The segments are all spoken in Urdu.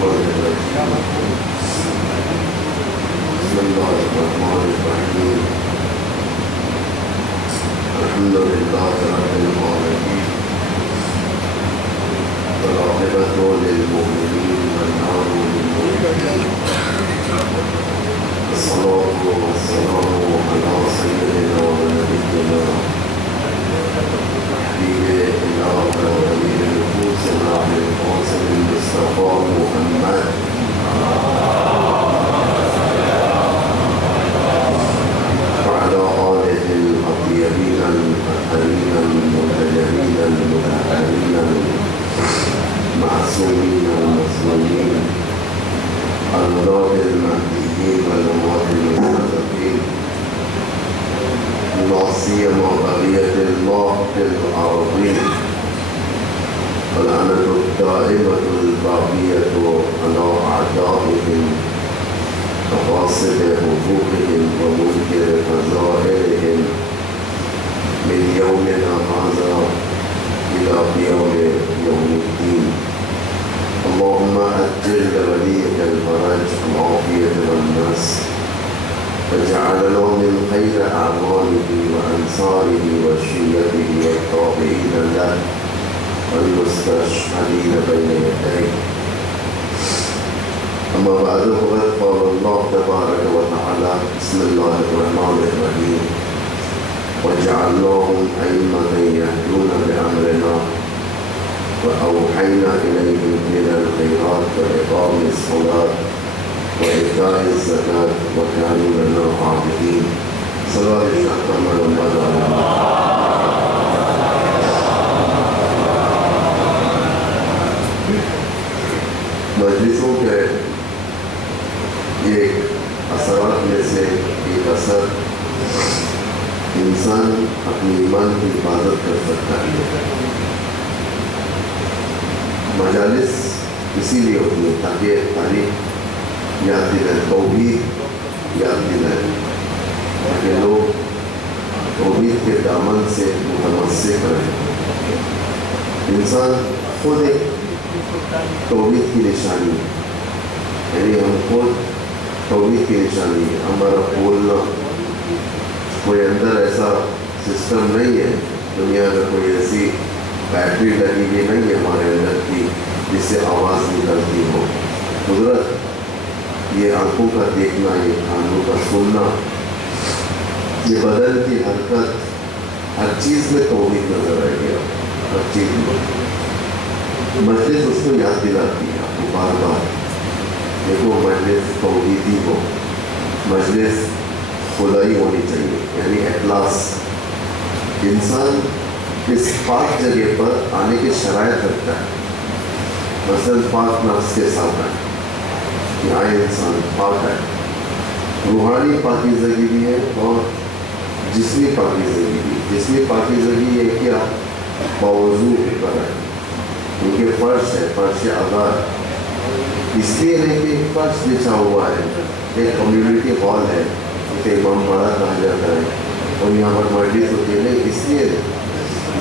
بسم الله الرحمن الرحيم الحمد لله رب العالمين والعاقبة للمؤمنين والنار للمتقين الصلاة والسلام على سيدنا ونبينا حبيب الله وأمير نفوسنا بالقاسم المصطفى محمد وعلى آله الأطيبين الأطهرين المتجلين المتأهلين المعصومين المظلومين الهداة المهديين والأموات المستضعفين لا سيما بقية الله في الأرضين واللعنة الدائمة الباقية على أعدائهم وقاصد حقوقهم ومنكر فضائلهم من يومنا هذا إلى يوم الدين. اللهم أجل لوليك الفرج والعافية والنصر واجعلنا من خير أعوانه وأنصاره وشيته والطاغين له والمستشهدين بين يديه. أما بعد فقد قال الله تبارك وتعالى بسم الله الرحمن الرحيم وجعلناهم أئمة يهدون بأمرنا وأوحينا إليهم إلى الخيرات وإقام الصلاة وإيتاء الزكاة وكانوا لنا عابدين. صلاة الشهر رمضان. مجلسوں کے ایک اثرات میں سے ایک اثر انسان اپنی ایمان کی حفاظت کر سکتا ہے. مجالس اسی لیے ہوتی ہے تاکہ تاریخ یاد دلائے، توحید یاد دلائے، تاکہ لوگ توحید کے دامن سے متمسک رہیں. انسان خود ایک توحید کی نشانی ہے، یعنی ہم خود توحید کی نشانی ہے. ہمارا بولنا کوئی اندر ایسا سسٹم نہیں ہے، دنیا میں کوئی ایسی بیٹری لگی ہوئی نہیں ہے ہمارے اندر کی جس سے آواز نکلتی ہو. قدرت یہ آنکھوں کا دیکھنا، یہ کانوں کا سننا، یہ بدن کی حرکت، ہر چیز میں توحید نظر آئے گی. ہر چیز میں مجلس اس کو یاد دلاتی ہے آپ کو بار بار. دیکھو مجلس توحیدی ہو، مجلس خدائی ہونی چاہیے، یعنی اخلاص. انسان اس پاک جگہ پر آنے کی شرائط رکھتا ہے. مثلا پاک نفس کے ساتھ ہے، یہاں انسان پاک ہے. روحانی پاکیزگی بھی ہے اور جسمی پاکیزگی بھی. جسمی پاکیزگی یہ کیا باوضو پر ہے، کیونکہ فرش ہے، فرش آزاد. اس لیے نہیں کہ فرش بچھا ہوا ہے، ایک کمیونٹی ہال ہے، اسے امام باڑہ کہا جاتا ہے اور یہاں پر مجلس ہوتی ہے. نہیں، اس لیے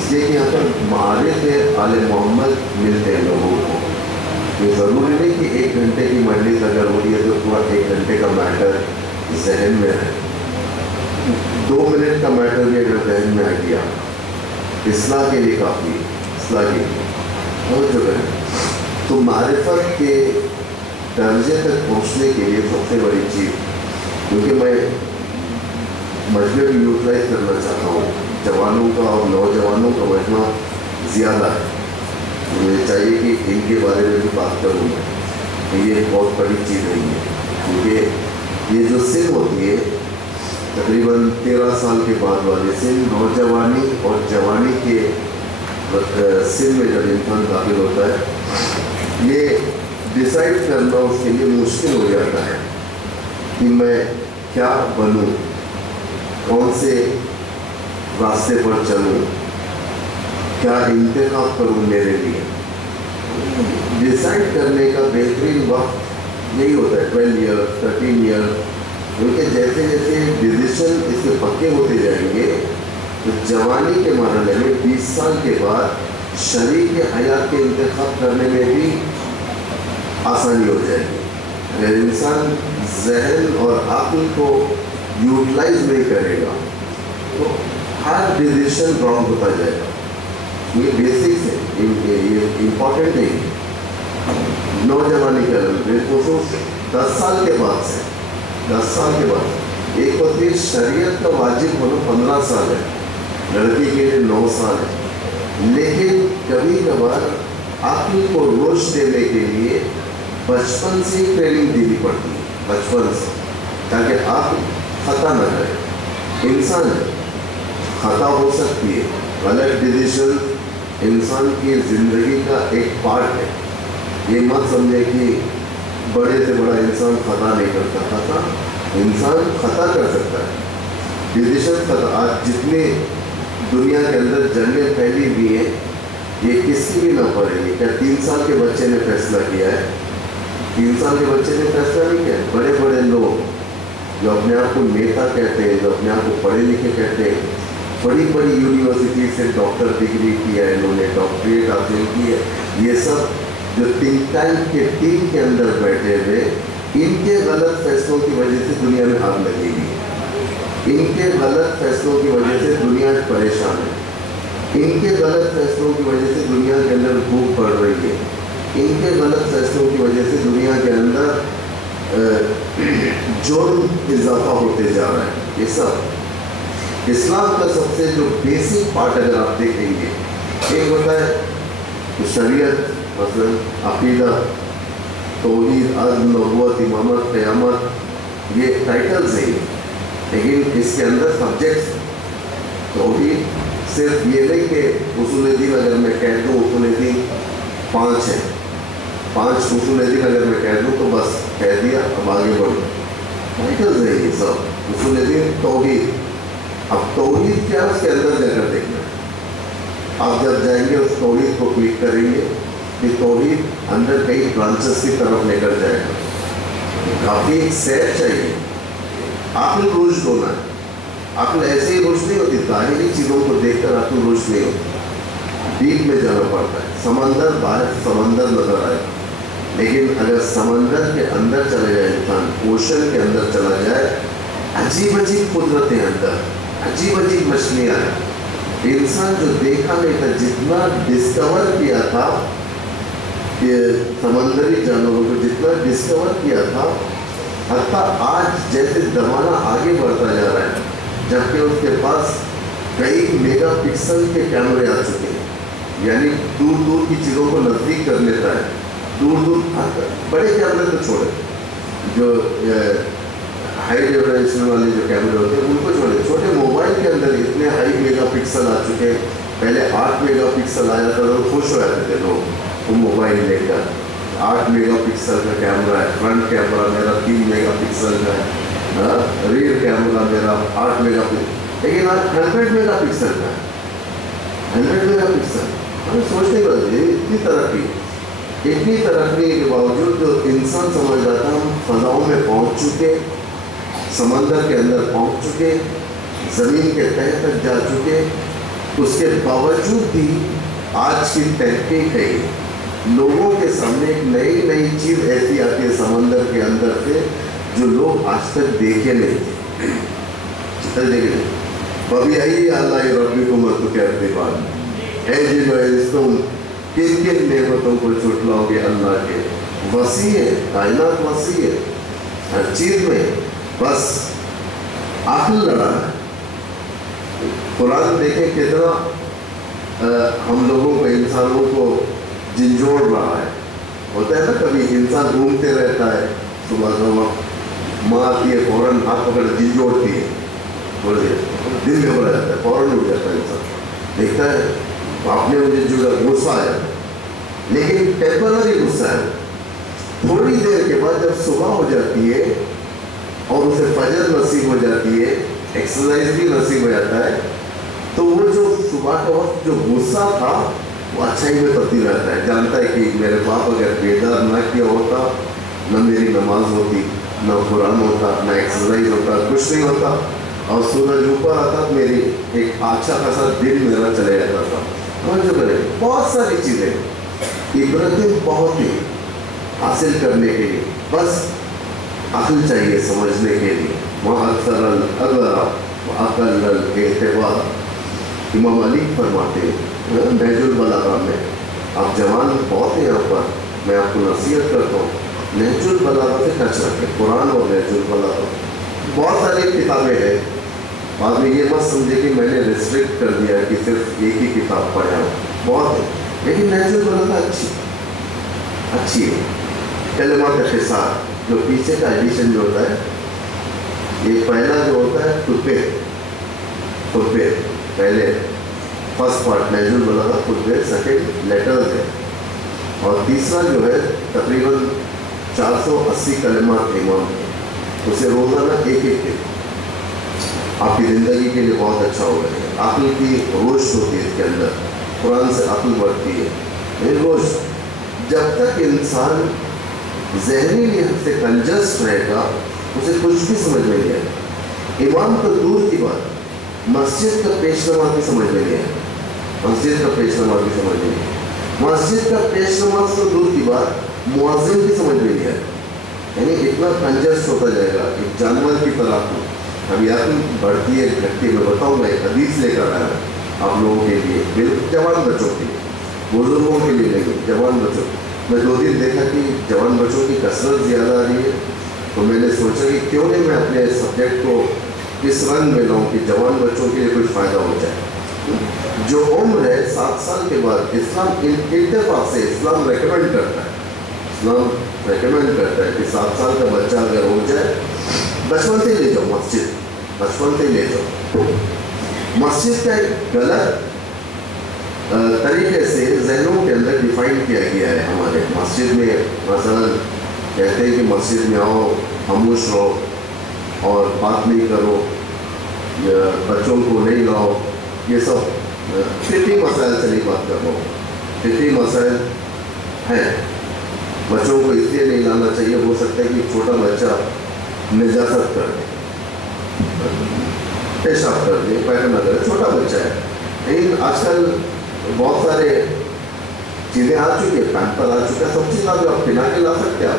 کہ یہاں پر معارف آل محمد ملتے ہیں لوگوں کو. یہ ضروری نہیں کہ 1 گھنٹے کی مجلس اگر ہو رہی ہے تو پورا 1 گھنٹے کا میٹر ذہن میں ہے. 2 منٹ کا میٹر بھی اگر ذہن میں آ گیا اصلاح کے لیے کافی ہے. اصلاح کے لیے بہت جگہ ہے. تو معرفت کے درجے تک پہنچنے کے لیے سب سے بڑی چیز، کیونکہ میں مجمع کو یوٹیلائز کرنا چاہتا ہوں، جوانوں کا اور نوجوانوں کا مجمع زیادہ ہے. مجھے چاہیے کہ ان کے بارے میں بھی بات کروں میں. یہ بہت بڑی چیز نہیں ہے، کیونکہ یہ جو سن ہوتی ہے تقریباً 13 سال کے بعد والے سن، نوجوانی اور جوانی کے سن میں جب انسان داخل ہوتا ہے، یہ ڈیسائیڈ کرنا اس کے لیے مشکل ہو جاتا ہے کہ میں کیا بنوں، کون سے راستے پر چلوں، کیا انتخاب کروں میرے لیے. ڈیسائیڈ کرنے کا بہترین وقت یہی ہوتا ہے 12 ایئر 13 ایئر، کیونکہ جیسے جیسے ڈیسیشن اس میں پکے ہوتے جائیں گے تو جوانی کے مرحلے میں 20 سال کے بعد شریک حیات کے انتخاب کرنے میں بھی آسانی ہو جائے گی. اگر انسان ذہن اور عقل کو یوٹیلائز نہیں کرے گا تو ہر ڈیسیشن رانگ ہوتا جائے گا. یہ بیسکس ہے, یہ امپورٹنٹ نہیں ہے. نوجوانی کا بالخصوص 10 سال کے بعد سے, 10 سال کے بعد ایک ہوتی ہے شریعت کا واجب ہونا 15 سال ہے, لڑکی کے لیے 9 سال ہے, لیکن کبھی کبھار عقل کو رشد دینے کے لیے بچپن سے ٹریننگ دینی پڑتی ہے, بچپن سے, تاکہ آپ خطا نہ کریں. انسان خطا ہو سکتی ہے, غلط ڈیسیشن انسان کی زندگی کا ایک پارٹ ہے. یہ مت سمجھے کہ بڑے سے بڑا انسان خطا نہیں کر سکتا تھا, انسان خطا کر سکتا ہے. ڈیسیشن خطا, آج جتنے دنیا کے اندر جنگیں پھیلی ہوئی ہیں یہ کسی بھی نہ پڑے گی. کیا 3 سال کے بچے نے فیصلہ کیا ہے؟ 3 سال کے بچے نے فیصلہ نہیں کیا. بڑے بڑے لوگ جو اپنے آپ کو نیتا کہتے ہیں, جو اپنے آپ کو پڑھے لکھے کہتے ہیں, بڑی بڑی یونیورسٹی سے ڈاکٹر ڈگری کی ہے, انہوں نے ڈاکٹریٹ حاصل کی ہے, یہ سب جو تھنک ٹینک کے ٹیم کے اندر بیٹھے ہوئے, ان کے غلط فیصلوں کی وجہ سے دنیا میں آگ لگی ہوئی ہے. ان کے غلط فیصلوں کی وجہ سے دنیا پریشان ہے. ان کے غلط فیصلوں کی وجہ سے دنیا کے اندر بھوک بڑھ رہی ہے. ان کے غلط فیصلوں کی وجہ سے دنیا کے اندر جرم اضافہ ہوتے جا رہا ہے. یہ سب اسلام کا سب سے جو بیسک پارٹ اگر آپ دیکھیں گے, ایک ہوتا ہے شریعت, مثلا عقیدہ, توحید, عدل, نبوت, امامت, قیامت, یہ ٹائٹلز ہیں, لیکن اس کے اندر سبجیکٹس. توحید صرف یہ نہیں کہ اصول دین اگر میں کہہ دوں اصول دین 5 ہیں, 5 اصول دین اگر میں کہہ دوں تو بس کہہ دیا, اب آگے بڑھو. ٹائٹلز ہیں یہ سب. اصول دین توحید. اب توحید کیا, اس کے اندر جا کر دیکھنا ہے. آپ جب جائیں گے اس توحید کو کلک کریں گے کہ توحید اندر کئی برانچز کی طرف لے کر جائے گا. کافی سیر چاہیے. عقل رشد ہونا ہے. عقل ایسے ہی رشد نہیں ہوتی, ظاہری چیزوں کو دیکھ کر عقل رشد نہیں ہوتی. ڈیپ میں جانا پڑتا ہے. سمندر باہر سمندر نظر آئے, لیکن اگر سمندر کے اندر چلے جائے انسان, اوشن کے اندر چلا جائے, عجیب عجیب قدرتیں اندر, عجیب عجیب مچھلیاں ہیں. انسان جو دیکھا نہیں تھا, جتنا ڈسکور کیا تھا یہ سمندری جانوروں کو, جتنا ڈسکور کیا تھا, حتیٰ آج جیسے زمانہ آگے بڑھتا جا رہا ہے, جبکہ اس کے پاس کئی میگا پکسل کے کیمرے آ چکے ہیں, یعنی دور دور کی چیزوں کو نزدیک کر لیتا ہے. دور دور بڑے کیمرے تو چھوڑے, جو ہائی ریزولیوشن والے جو کیمرے ہوتے ہیں ان کو چھوڑے, چھوٹے موبائل کے اندر اتنے ہائی میگا پکسل آ چکے ہیں. پہلے 8 میگا پکسل آیا تھا اور خوش ہو جاتے تھے لوگ وہ موبائل لے کر. 8 میگا پکسل کا کیمرہ ہے, فرنٹ کیمرہ میرا 3 میگا پکسل کا ہے, ریئر کیمرہ میرا 8 میگا پکسل, لیکن آج 100 میگا پکسل کا ہے. 100 میگا پکسل. ہمیں سوچنے کا اتنی ترقی کے باوجود جو انسان سمجھ رہا تھا ہم فضاؤں میں پہنچ چکے, سمندر کے اندر پہنچ چکے, زمین کے تہہ تک جا چکے, اس کے باوجود بھی آج کی تحقیق ہے لوگوں کے سامنے ایک نئی نئی چیز ایسی آتی ہے سمندر کے اندر سے جو لوگ آج تک دیکھے نہیں تھے. ببھی آئیے اللہ ربی کو مت کہتے بات اے جی تم کن کن نعمتوں کو چھٹلاؤ گے اللہ کے. وسیع ہے, کائنات وسیع ہے ہر چیز میں, بس عقل لڑا ہے. قرآن دیکھیں کتنا ہم لوگوں کو, انسانوں کو جھنجھوڑ رہا ہے. ہوتا ہے نا کبھی انسان گھومتے رہتا ہے, صبح صبح ماں آتی ہے فوراً ہاتھ پکڑ جھنجھوڑتی ہے, بولے دل گھبرا جاتا ہے, فوراً اٹھ جاتا ہے انسان, دیکھتا ہے آپ نے مجھے جو غصہ آیا, لیکن ٹیمپرری غصہ ہے. تھوڑی دیر کے بعد جب صبح ہو جاتی ہے اور اسے فجر نصیب ہو جاتی ہے, ایکسرسائز بھی نصیب ہو جاتا ہے, تو وہ جو صبح کا وقت جو غصہ تھا وہ اچھائی میں تبدیل رہتا ہے. جانتا ہے کہ میرے باپ اگر بیدار نہ کیا ہوتا, نہ میری نماز ہوتی, نہ قرآن ہوتا, نہ ایکسرسائز ہوتا, کچھ نہیں ہوتا, اور سورج اوپر آتا میری ایک اچھا خاصا دن میرا چلے جاتا تھا. جو کرے بہت ساری چیزیں, عبرتیں بہت ہی, حاصل کرنے کے لیے بس عقل چاہیے سمجھنے کے لیے. وہاں اکثر العقل وعقل الاعتبار. امام علی فرماتے ہیں نہج البلاغہ میں، آپ جوان بہت ہیں یہاں پر، میں آپ کو نصیحت کرتا ہوں نہج البلاغہ سے ٹچ رکھیں. قرآن اور نہج البلاغہ بہت ساری کتابیں ہیں. بعد میں یہ مت سمجھے کہ میں نے ریسٹرکٹ کر دیا کہ صرف ایک ہی کتاب پڑھا ہے، بہت ہے، لیکن نہج البلاغہ اچھی ہے. کلمات اختصار جو پیچھے کا ایڈیشن جو ہوتا ہے، یہ پہلا جو ہوتا ہے خطبے پہلے فرسٹ پارٹ نہج البلاغہ خطبے، سیکنڈ لیٹرز ہے، اور تیسرا جو ہے تقریباً 480 کلمات امام ہے. اسے روزانہ ایک آپ کی زندگی کے لیے بہت اچھا ہوگا. عقل کی روشت ہوتی ہے اس کے اندر، قرآن سے عقل بڑھتی ہے. روشت جب تک انسان ذہنی لحاظ سے کنجسٹ رہے گا اسے کچھ بھی سمجھ میں نہیں آئے. امام تو دور کی بات، مسجد کا پیش نماز بھی سمجھ میں نہیں آئے. مسجد کا پیش نماز بھی سمجھ میں نہیں آئے. مسجد کا پیش نماز تو دور کی بات، مؤذن بھی سمجھ میں نہیں آئے. یعنی اتنا کنجسٹ ہوتا جائے گا ایک جانور کی طرح. ابھی عقل بڑھتی ہے گھٹتی. میں بتاؤں گا ایک حدیث لے کر آیا آپ لوگوں کے لیے، بالکل جوان بچوں کے لیے، بزرگوں کے لیے نہیں، جوان بچوں. میں 2 دن دیکھا کہ جوان بچوں کی کثرت زیادہ آ رہی ہے، تو میں نے سوچا کہ کیوں نہیں میں اپنے سبجیکٹ کو اس رنگ میں لاؤں کہ جوان بچوں کے لیے کچھ فائدہ ہو جائے. جو عمر ہے 7 سال کے بعد اسلام اتفاق سے اسلام ریکمینڈ کرتا ہے کہ 7 سال کا بچہ اگر ہو جائے بچپن سے لے جاؤ مسجد، بچپن سے لے جاؤ. مسجد کا ایک غلط طریقے سے ذہنوں کے اندر ڈیفائن کیا گیا ہے. ہمارے مسجد میں مثلا کہتے ہیں کہ مسجد میں آؤ خاموش رہو اور بات نہیں کرو، بچوں کو نہیں لاؤ. یہ سب فطری مسائل سے نہیں بات کر رہا ہوں، فطری مسائل ہیں. بچوں کو اس لیے نہیں لانا چاہیے، ہو سکتا ہے کہ چھوٹا بچہ نجاست کر دے، پیشاب کر دے، پیٹرن نہ کرے، چھوٹا بچہ ہے. لیکن آج کل بہت سارے چیزیں آ چکی ہیں، پیمپر آ چکا ہے، سب چیز آپ پہنا کے لا سکتے ہیں.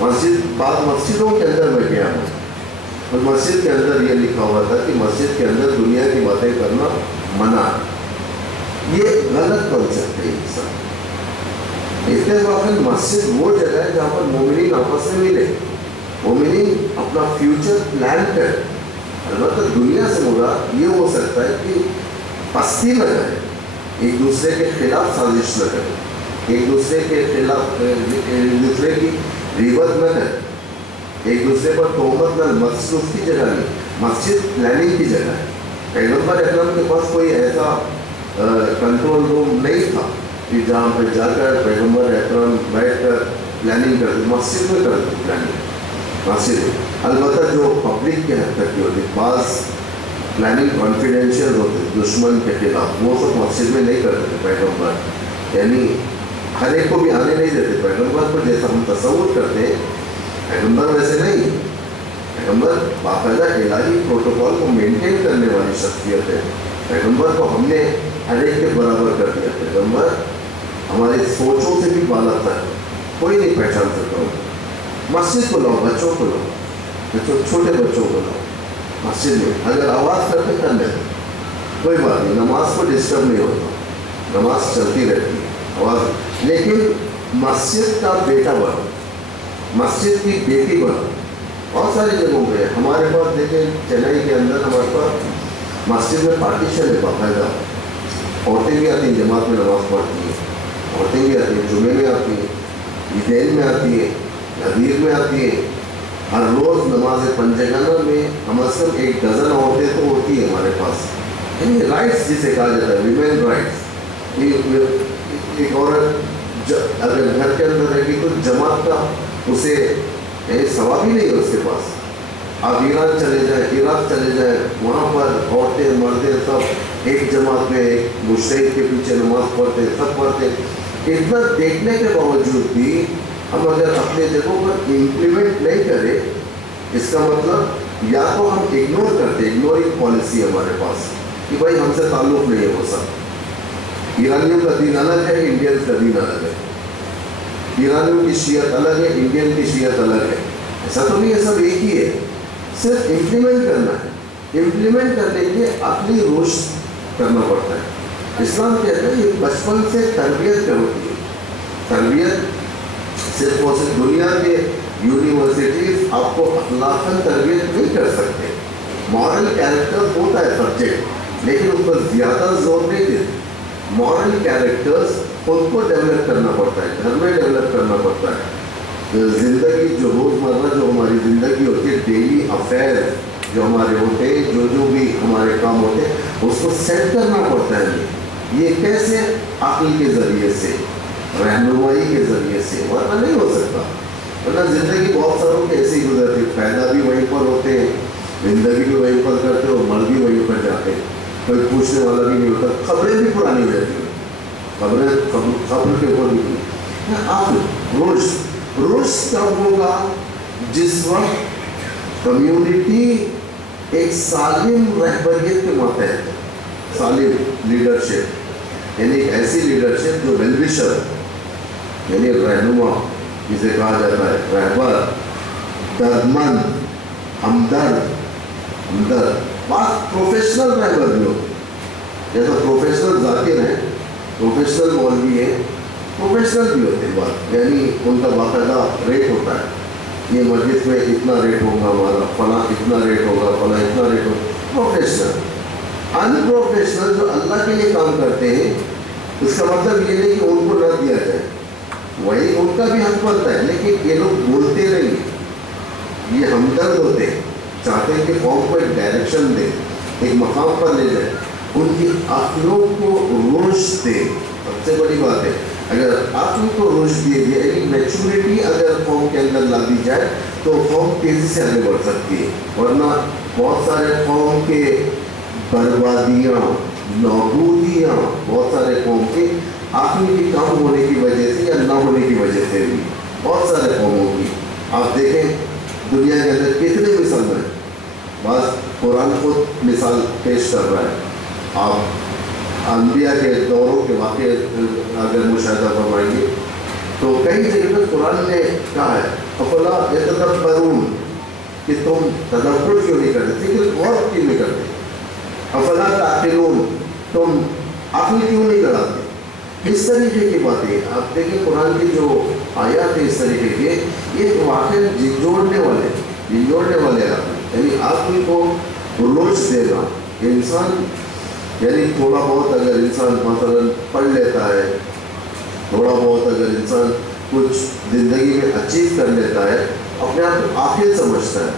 آپ بعض مسجدوں کے اندر میں گیا ہوں اور مسجد کے اندر یہ لکھا ہوا تھا کہ مسجد کے اندر دنیا کی باتیں کرنا منع. یہ غلط کنسیپٹ ہے انسان. اس کے بعد مسجد وہ جگہ ہے جہاں پر مومنین آپس میں ملے، مومنین اپنا فیوچر پلان کرے. البتہ دنیا سے مراد یہ ہو سکتا ہے کہ پستی نہ کرے، ایک دوسرے کے خلاف سازش نہ کرے، ایک دوسرے کے خلاف ایک دوسرے کی غیبت نہ کرے، ایک دوسرے پر تہمت نہ. مسجد اس کی جگہ نہیں، مسجد پلاننگ کی جگہ ہے. پیغمبر اکرم کے پاس کوئی ایسا کنٹرول روم نہیں تھا کہ جہاں پہ جا کر پیغمبر اکرم بیٹھ کر پلاننگ کرتے. مسجد میں کرتے پلاننگ، مسجد. البتہ جو پبلک کے حد تک کی ہوتی، بعض پلاننگ کانفیڈینشیل ہوتے دشمن کے خلاف، وہ سب مسجد میں نہیں کرتے تھے پیغمبر. یعنی ہر ایک کو بھی آنے نہیں دیتے پیغمبر کو. جیسا ہم تصور کرتے ہیں پیغمبر ویسے نہیں. پیغمبر باقاعدہ الہی پروٹوکول کو مینٹین کرنے والی شخصیت ہے. پیغمبر کو ہم نے ہر ایک کے برابر کر دیا. پیغمبر ہمارے سوچوں سے بھی بالا تر، کوئی نہیں پہچان سکتا ہوں. مسجد کو لاؤ، بچوں کو لاؤ، چھوٹے بچوں کو لاؤ مسجد میں. اگر آواز کرتے کر لیتے کوئی بات نہیں، نماز کو ڈسٹرب نہیں ہوتا، نماز چلتی رہتی ہے آواز. لیکن مسجد کا بیٹا بنو، مسجد کی بیٹی بنو. بہت ساری جگہوں پہ ہمارے پاس دیکھیں، چنئی کے اندر ہمارے پاس مسجد میں پارٹیشن ہے باقاعدہ. عورتیں بھی آتی ہیں جماعت میں نماز پڑھتی ہیں، عورتیں بھی آتی ہیں جمعے میں آتی ہیں، عیدین میں آتی ہیں، نذیر میں آتی ہیں. ہر روز نماز پنجگانہ میں کم از کم 1 ڈزن عورتیں تو ہوتی ہیں ہمارے پاس. یعنی رائٹس جسے کہا جاتا ہے، ویمن رائٹس. ایک عورت اگر گھر کے اندر رہے گی تو جماعت کا اسے ثواب ہی نہیں ہے اس کے پاس. آپ ایران چلے جائیں، عراق چلے جائیں، وہاں پر عورتیں مردیں سب ایک جماعت میں ایک مجتہد کے پیچھے نماز پڑھتے، سب پڑھتے. اتنا دیکھنے کے باوجود بھی ہم اگر اپنے جگہوں پر امپلیمنٹ نہیں کریں، اس کا مطلب یا تو ہم اگنور کرتے، اگنورنگ پالیسی ہمارے پاس کہ بھائی ہم سے تعلق نہیں ہے. وہ سب ایرانیوں کا دین الگ ہے، انڈینس کا دین الگ ہے. ایرانیوں کی شیعت الگ ہے، انڈین کی شیعت الگ ہے، ایسا تو نہیں ہے، سب ایک ہی ہے، صرف امپلیمنٹ کرنا ہے۔ امپلیمنٹ کرنے کے لیے عقلی رشد کرنا پڑتا ہے۔ اسلام کہتا ہے یہ بچپن سے تربیت کا ہوتی ہے۔ تربیت صرف اور صرف دنیا کے یونیورسٹیز آپ کو اخلاقاً تربیت نہیں کر سکتے۔ مورل کیریکٹر ہوتا ہے سبجیکٹ، لیکن اس پر زیادہ زور نہیں دیتے۔ مورل کیریکٹرز خود کو ڈیولپ کرنا پڑتا ہے، گھر میں ڈیولپ کرنا پڑتا ہے۔ زندگی جو روزمرہ جو ہماری زندگی ہوتی ہے، ڈیلی افیئر جو ہمارے ہوتے ہیں، جو بھی ہمارے کام ہوتے ہیں، اس کو سیٹ کرنا پڑتا ہے۔ یہ کیسے؟ عقل کے ذریعے سے، رہنمائی کے ذریعے سے، ورنہ نہیں ہو سکتا۔ ورنہ زندگی بہت ساروں کے ایسے ہی گزرتی ہے، پیدا بھی وہیں پر ہوتے ہیں، زندگی بھی وہیں پر کرتے اور مر بھی وہیں پر جاتے ہیں، کوئی پوچھنے والا بھی نہیں ہوتا۔ خبریں بھی پرانی ہو جاتی ہیں، خبر کے اوپر بھی رشد کب ہوگا؟ جس وقت کمیونٹی ایک سالم رہبریت کے ماتحت، سالم لیڈرشپ، یعنی ایک ایسی لیڈرشپ جو ویل وشر، یعنی رہنما جسے کہا جاتا ہے، رہبر، دردمند، ہمدرد، بات پروفیشنل رہبر بھی ہو، جیسا پروفیشنل ذاکر ہیں، پروفیشنل مولوی ہیں، پروفیشنل بھی ہوتے ہیں بات، یعنی ان کا باقاعدہ ریٹ ہوتا ہے، یہ مسجد میں اتنا ریٹ ہوگا ہمارا، فلاں اتنا ریٹ ہوگا، فلاں اتنا ریٹ ہوگا، پروفیشنل۔ ان پروفیشنل جو اللہ کے لیے کام کرتے ہیں، اس کا مطلب یہ نہیں کہ ان کو نہ دیا جائے، وہی ان کا بھی حق بنتا ہے، لیکن یہ لوگ بولتے نہیں، یہ ہمدرد ہوتے ہیں، چاہتے ہیں کہ قوم کو ایک ڈائریکشن دے، ایک مقام پر لے جائے، ان کی عقلوں کو رشد دے۔ سب سے بڑی بات ہے، اگر عقل کو رشد دے دیا، یعنی میچورٹی اگر قوم کے اندر لا دی جائے تو قوم تیزی سے آگے بڑھ سکتی ہے۔ ورنہ بہت سارے قوم کے بربادیاں، نابودیاں، بہت سارے قوم کے عقل کی کم ہونے کی وجہ سے یا نہ ہونے کی وجہ سے بھی، بہت سارے قوموں کی آپ دیکھیں دنیا کے اندر کتنے مثال ہیں، بعض قرآن خود مثال پیش کر رہا ہے۔ آپ انبیاء کے دوروں کے واقعے اگر مشاہدہ فرمائیں گے تو کئی جگہ پر قرآن نے کہا ہے افلا یتدبرون، کہ تم تدبر کیوں نہیں کرتے، فکر غور کیوں نہیں کرتے، افلا تعقلون، تم عقل کیوں نہیں لڑاتے۔ اس طریقے کی باتیں آپ دیکھیں، قرآن کی جو آیات ہیں اس طریقے کے، یہ واقعی جھنجھوڑنے والے یعنی عقل کو رشد دینا۔ انسان یعنی تھوڑا بہت اگر انسان مثلا پڑھ لیتا ہے، تھوڑا بہت اگر انسان کچھ زندگی میں اچیو کر لیتا ہے، اپنے آپ کو عاقل سمجھتا ہے،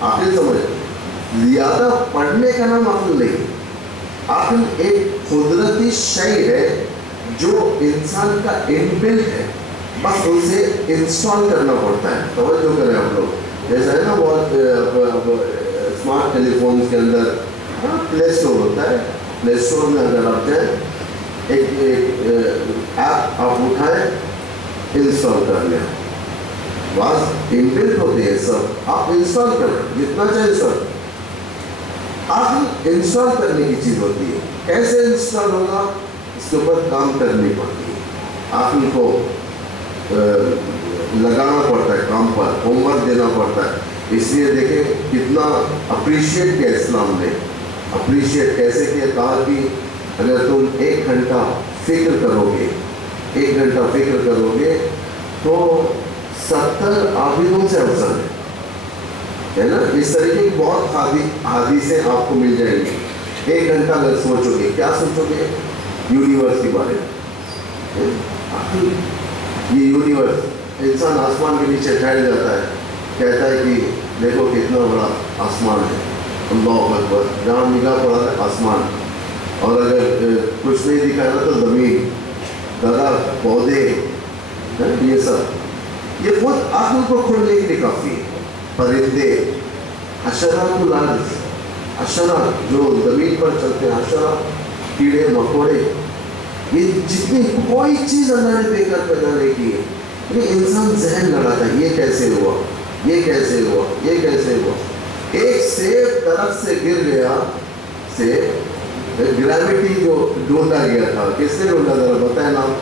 عاقل سمجھ، زیادہ پڑھنے کا نام عقل نہیں۔ عقل ایک قدرتی شے ہے جو انسان کا انبلٹ ہے، بس اسے انسٹال کرنا پڑتا ہے۔ توجہ کریں آپ لوگ، جیسا ہے نا بہت اسمارٹ ٹیلی فونس کے اندر پلے اسٹور ہوتا ہے، پلے اسٹور میں اگر آپ جائیں ایک ایپ آپ اٹھائیں، انسٹال کر لیں، بعض انبلٹ ہوتے ہیں، سب آپ انسٹال کریں جتنا چاہے سب۔ عقل انسٹال کرنے کی چیز ہوتی ہے، کیسے انسٹال ہوگا اس کے اوپر کام کرنی پڑتی ہے، عقل کو لگانا پڑتا ہے کام پر، ہوم ورک دینا پڑتا ہے۔ اس لیے دیکھیں کتنا اپریشیٹ کیا اسلام نے، اپریشیٹ کیسے کیا، کہا کہ اگر تم 1 گھنٹہ فکر کرو گے، 1 گھنٹہ فکر کرو گے تو 70 عابدوں سے افضل ہے نا۔ اس طریقے کی بہت حدیثیں آپ کو مل جائیں گی۔ 1 گھنٹہ اگر سوچو گے، کیا سوچو گے؟ یونیورس کے بارے میں۔ یہ یونیورس، انسان آسمان کے نیچے ٹھہر جاتا ہے، کہتا ہے کہ دیکھو کتنا بڑا آسمان ہے، اللہ اکبر، جہاں نگاہ پڑا ہے آسمان، اور اگر کچھ نہیں دکھا رہا تو زمین، درخت، پودے، یہ سب، یہ خود عقل کو کھولنے کے لیے کافی ہے۔ پرندے، حشرات الارض، حشرات جو زمین پر چلتے ہیں، حشرات، کیڑے مکوڑے، یہ جتنی کوئی چیز اللہ نے بے کر پیدا نہیں کی ہے، یہ انسان ذہن لڑاتا ہے، یہ کیسے ہوا، یہ کیسے ہوا، یہ کیسے ہوا۔ ایک سیب درخت سے گر گیا، سیب، گریوٹی جو ڈھونڈا گیا تھا، کس نے ڈھونڈا ذرا بتائیں نام؟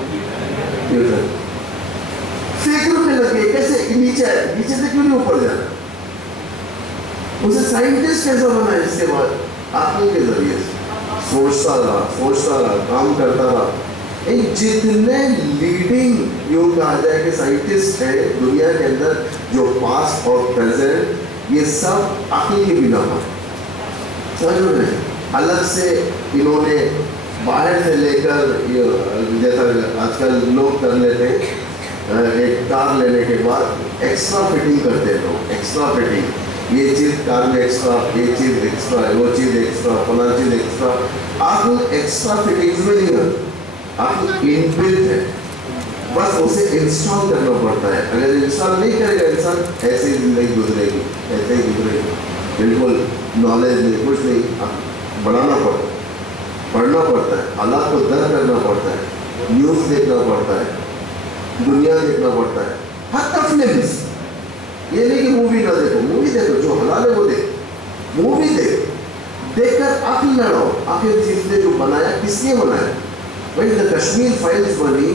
نیوٹن۔ نیچے ہے, نیچے سے کیوں نہیں اوپر جانا؟ اسے سائنٹسٹ کیسا بنا؟ اس کے بعد عقل کے ذریعے سے سوچتا رہا, کام کرتا رہا. جتنے لیڈنگ یوں کہا جائے کہ سائنٹسٹ ہے دنیا کے اندر, جو پاسٹ اور پریزنٹ, یہ سب عقل کی بنا پر. سمجھ رہے ہیں؟ الگ سے انہوں نے باہر سے لے کر, جیسا آج کل لوگ کر لیتے ہیں, ایک کار لینے کے بعد ایکسٹرا فٹنگ کرتے ہیں لوگ, ایکسٹرا فٹنگ, یہ چیز کار میں ایکسٹرا, یہ چیز ایکسٹرا, وہ چیز ایکسٹرا, فلاں چیز ایکسٹرا. عقل ایکسٹرا فٹنگز میں نہیں ہے, عقل ان بلٹ ہے, بس اسے انسٹال کرنا پڑتا ہے. اگر انسٹال نہیں کرے گا انسان, ایسے ہی زندگی گزرے گی, ایسے ہی گزرے گی, بالکل نالج نہیں, کچھ نہیں. بڑھانا پڑتا ہے, پڑھنا پڑتا ہے, حالات کو درک کرنا پڑتا ہے, نیوز دیکھنا پڑتا ہے, دنیا دیکھنا پڑتا ہے. حتی فلمز, یہ نہیں کہ مووی نہ دیکھو, مووی دیکھو, جو حلال ہے وہ دیکھ, مووی دیکھ کر عقل لڑاؤ. آخر چیز نے جو بنایا کس لیے بنایا؟ بھائی دا کشمیر فائلز بنی,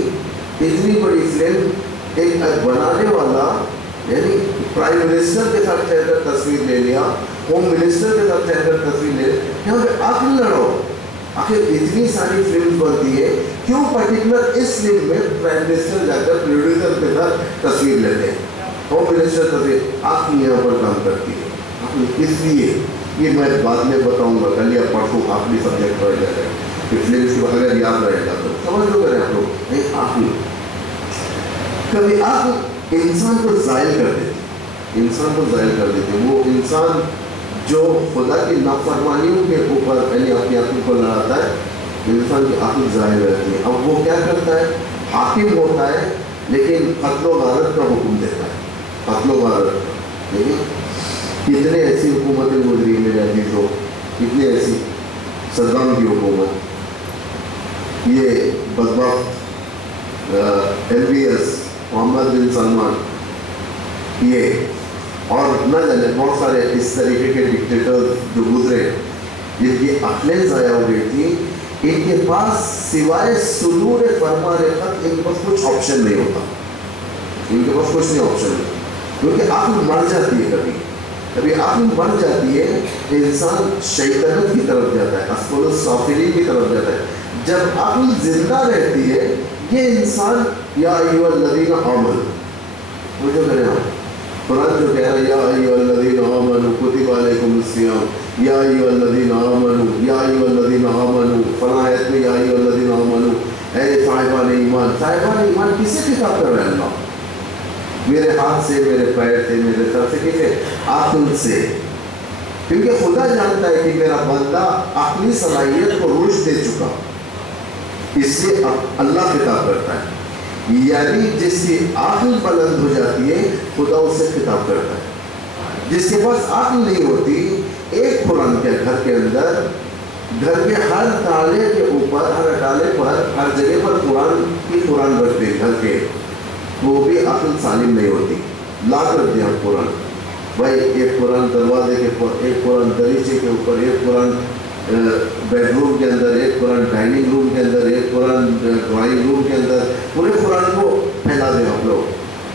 اتنی بڑی فلم, ایک بنانے والا یعنی پرائم منسٹر کے ساتھ ٹھہر کر تصویر لے لیا, ہوم منسٹر کے ساتھ ٹھہر کر تصویر لے لیا. یہاں پہ عقل لڑاؤ. آخر اتنی ساری فلم بنتی ہے, کیوں پرٹیکولر اس فلم میں پرائم منسٹر جا کر پروڈیوسر کے ساتھ تصویر لیتے ہیں, ہوم منسٹر تصویر؟ عقل یہاں پر کام کرتی ہے. عقل کس لیے, یہ میں بعد میں بتاؤں گا, کل یا پرسوں عقلی سبجیکٹ پڑھ جائے گا, کہ فلمس کو اگر یاد رہے گا تو سمجھ لو کریں آپ لوگ. عقل کبھی عقل انسان کو زائل کر دیتی, انسان کو زائل کر دیتی. وہ انسان جو خدا کی نافرمانیوں کے اوپر یعنی اپنی عقل کو لڑاتا ہے, انسان کی عقل ظاہر رہتی ہے. اب وہ کیا کرتا ہے؟ حاکم ہوتا ہے لیکن قتل و غارت کا حکم دیتا ہے, قتل و غارت. لیکن کتنے ایسی حکومتیں گزری میرے عزیزوں, کتنی ایسی. صدام کی حکومت, یہ بدبخت MBS محمد بن سلمان, یہ اور نہ جانے بہت سارے اس طریقے کے ڈکٹیٹر جو گزرے, جن کی عقلیں ضائع ہو گئی تھی. ان کے پاس سوائے صدور فرمان خط ان کے پاس کچھ آپشن نہیں ہوتا, ان کے پاس کچھ نہیں آپشن ہے, کیونکہ عقل مر جاتی ہے. کبھی کبھی عقل مر جاتی ہے, انسان شیطنت کی طرف جاتا ہے, اسفل السافلین کی طرف جاتا ہے. جب عقل زندہ رہتی ہے, یہ انسان یا ایھا الذین آمنوا, وہ جو کہہ رہے ہیں قرآن جو کہہ رہا ہے, یا ایھا الذین آمنوا کتب علیکم الصیام, یا ایھا الذین آمنوا, یا ایھا الذین آمنوا, فلاں آیت میں یا ایھا الذین آمنوا, اے صاحبان ایمان. صاحبان ایمان کسے خطاب کر رہے ہیں اللہ؟ میرے ہاتھ سے, میرے پیر سے, میرے سر سے, کسے؟ عقل سے. کیونکہ خدا جانتا ہے کہ میرا بندہ اپنی صلاحیت کو رشد دے چکا, اس لیے اللہ خطاب کرتا ہے. یعنی جس کی عقل بلند ہو جاتی ہے خدا اس سے خطاب کرتا ہے. جس کے پاس عقل نہیں ہوتی, ایک قرآن کے گھر کے اندر, گھر کے ہر تالے کے اوپر, ہر اٹالے پر, ہر جگہ پر قرآن رکھتے گھر کے, وہ بھی عقل سالم نہیں ہوتی. لا کر دیا قرآن, بھائی ایک قرآن دروازے کے اوپر, ایک قرآن دریچے کے اوپر, ایک قرآن بیڈ روم کے اندر, ایک قرآن ڈائننگ روم کے اندر, ایک قرآن ڈرائنگ روم کے اندر, پورے قرآن کو پھیلا دیں آپ لوگ.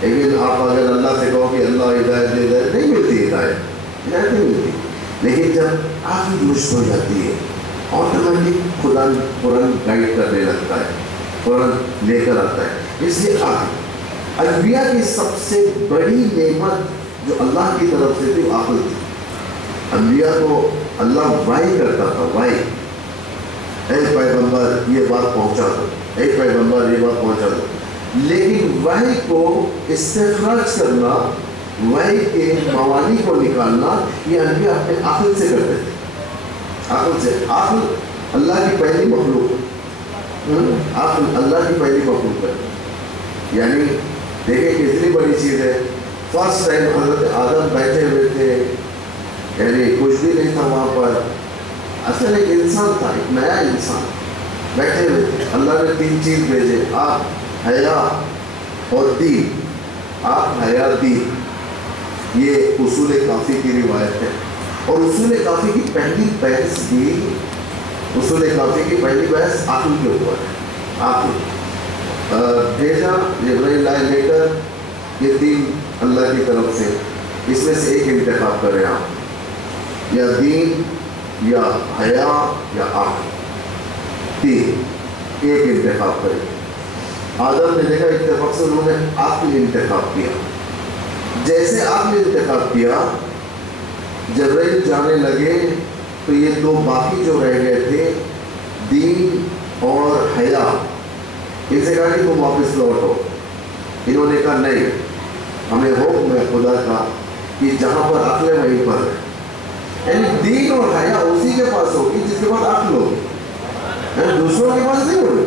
لیکن آپ اگر اللہ سے کہو کہ اللہ ہدایت دے دے, نہیں ملتی ہدایت نہیں ملتی. لیکن جب عقل درست ہو جاتی ہے, آٹومیٹک خدا قرآن گائیڈ کرنے لگتا ہے, قرآن لے کر آتا ہے. اس لیے عقل انبیاء کی سب سے بڑی نعمت جو اللہ کی طرف سے تھی وہ عقل تھی. انبیاء کو اللہ وحی کرتا تھا, وحی, اے پیغمبر یہ بات پہنچا دو, اے پیغمبر یہ بات پہنچا دو. لیکن وحی کو استخراج کرنا, وحی کے موانی کو نکالنا, یہ انبیاء اپنے عقل سے کرتے تھے. عقل سے. عقل اللہ کی پہلی مخلوق, عقل اللہ کی پہلی مخلوق ہے. یعنی دیکھیں کتنی بڑی چیز ہے. فرسٹ ٹائم حضرت آدم بیٹھے ہوئے تھے, یعنی کچھ بھی نہیں تھا وہاں پر, اصل ایک انسان تھا, ایک نیا انسان بیٹھے ہوئے تھے. اللہ نے 3 چیز بھیجے, آپ, حیا اور دین. آپ, حیا, دین, یہ اصول کافی کی روایت ہے. اور اصول کافی کی پہلی بحث بھی, اصول کافی کی پہلی بحث عقل کے اوپر ہے. عقل بھیجا جبرائیل لے کر, یہ 3 اللہ کی طرف سے، اس میں سے ایک انتخاب کریں آپ، یا دین یا حیا یا عقل، تین ایک انتخاب کریں۔ آدم نے دیکھا اتفاق سے انہوں نے عقل انتخاب کیا، جیسے عقل انتخاب کیا جبرائیل جانے لگے تو یہ دو باقی جو رہ گئے تھے دین اور حیا، ان سے کہا کہ تم واپس لوٹو۔ انہوں نے کہا نہیں، ہمیں حکم ہے خدا کا کہ جہاں پر عقل ہے وہیں پر ہے، یعنی دین اور حیا اسی کے پاس ہوگی جس کے پاس عقل ہوگی، دوسروں کے پاس نہیں ہوگی۔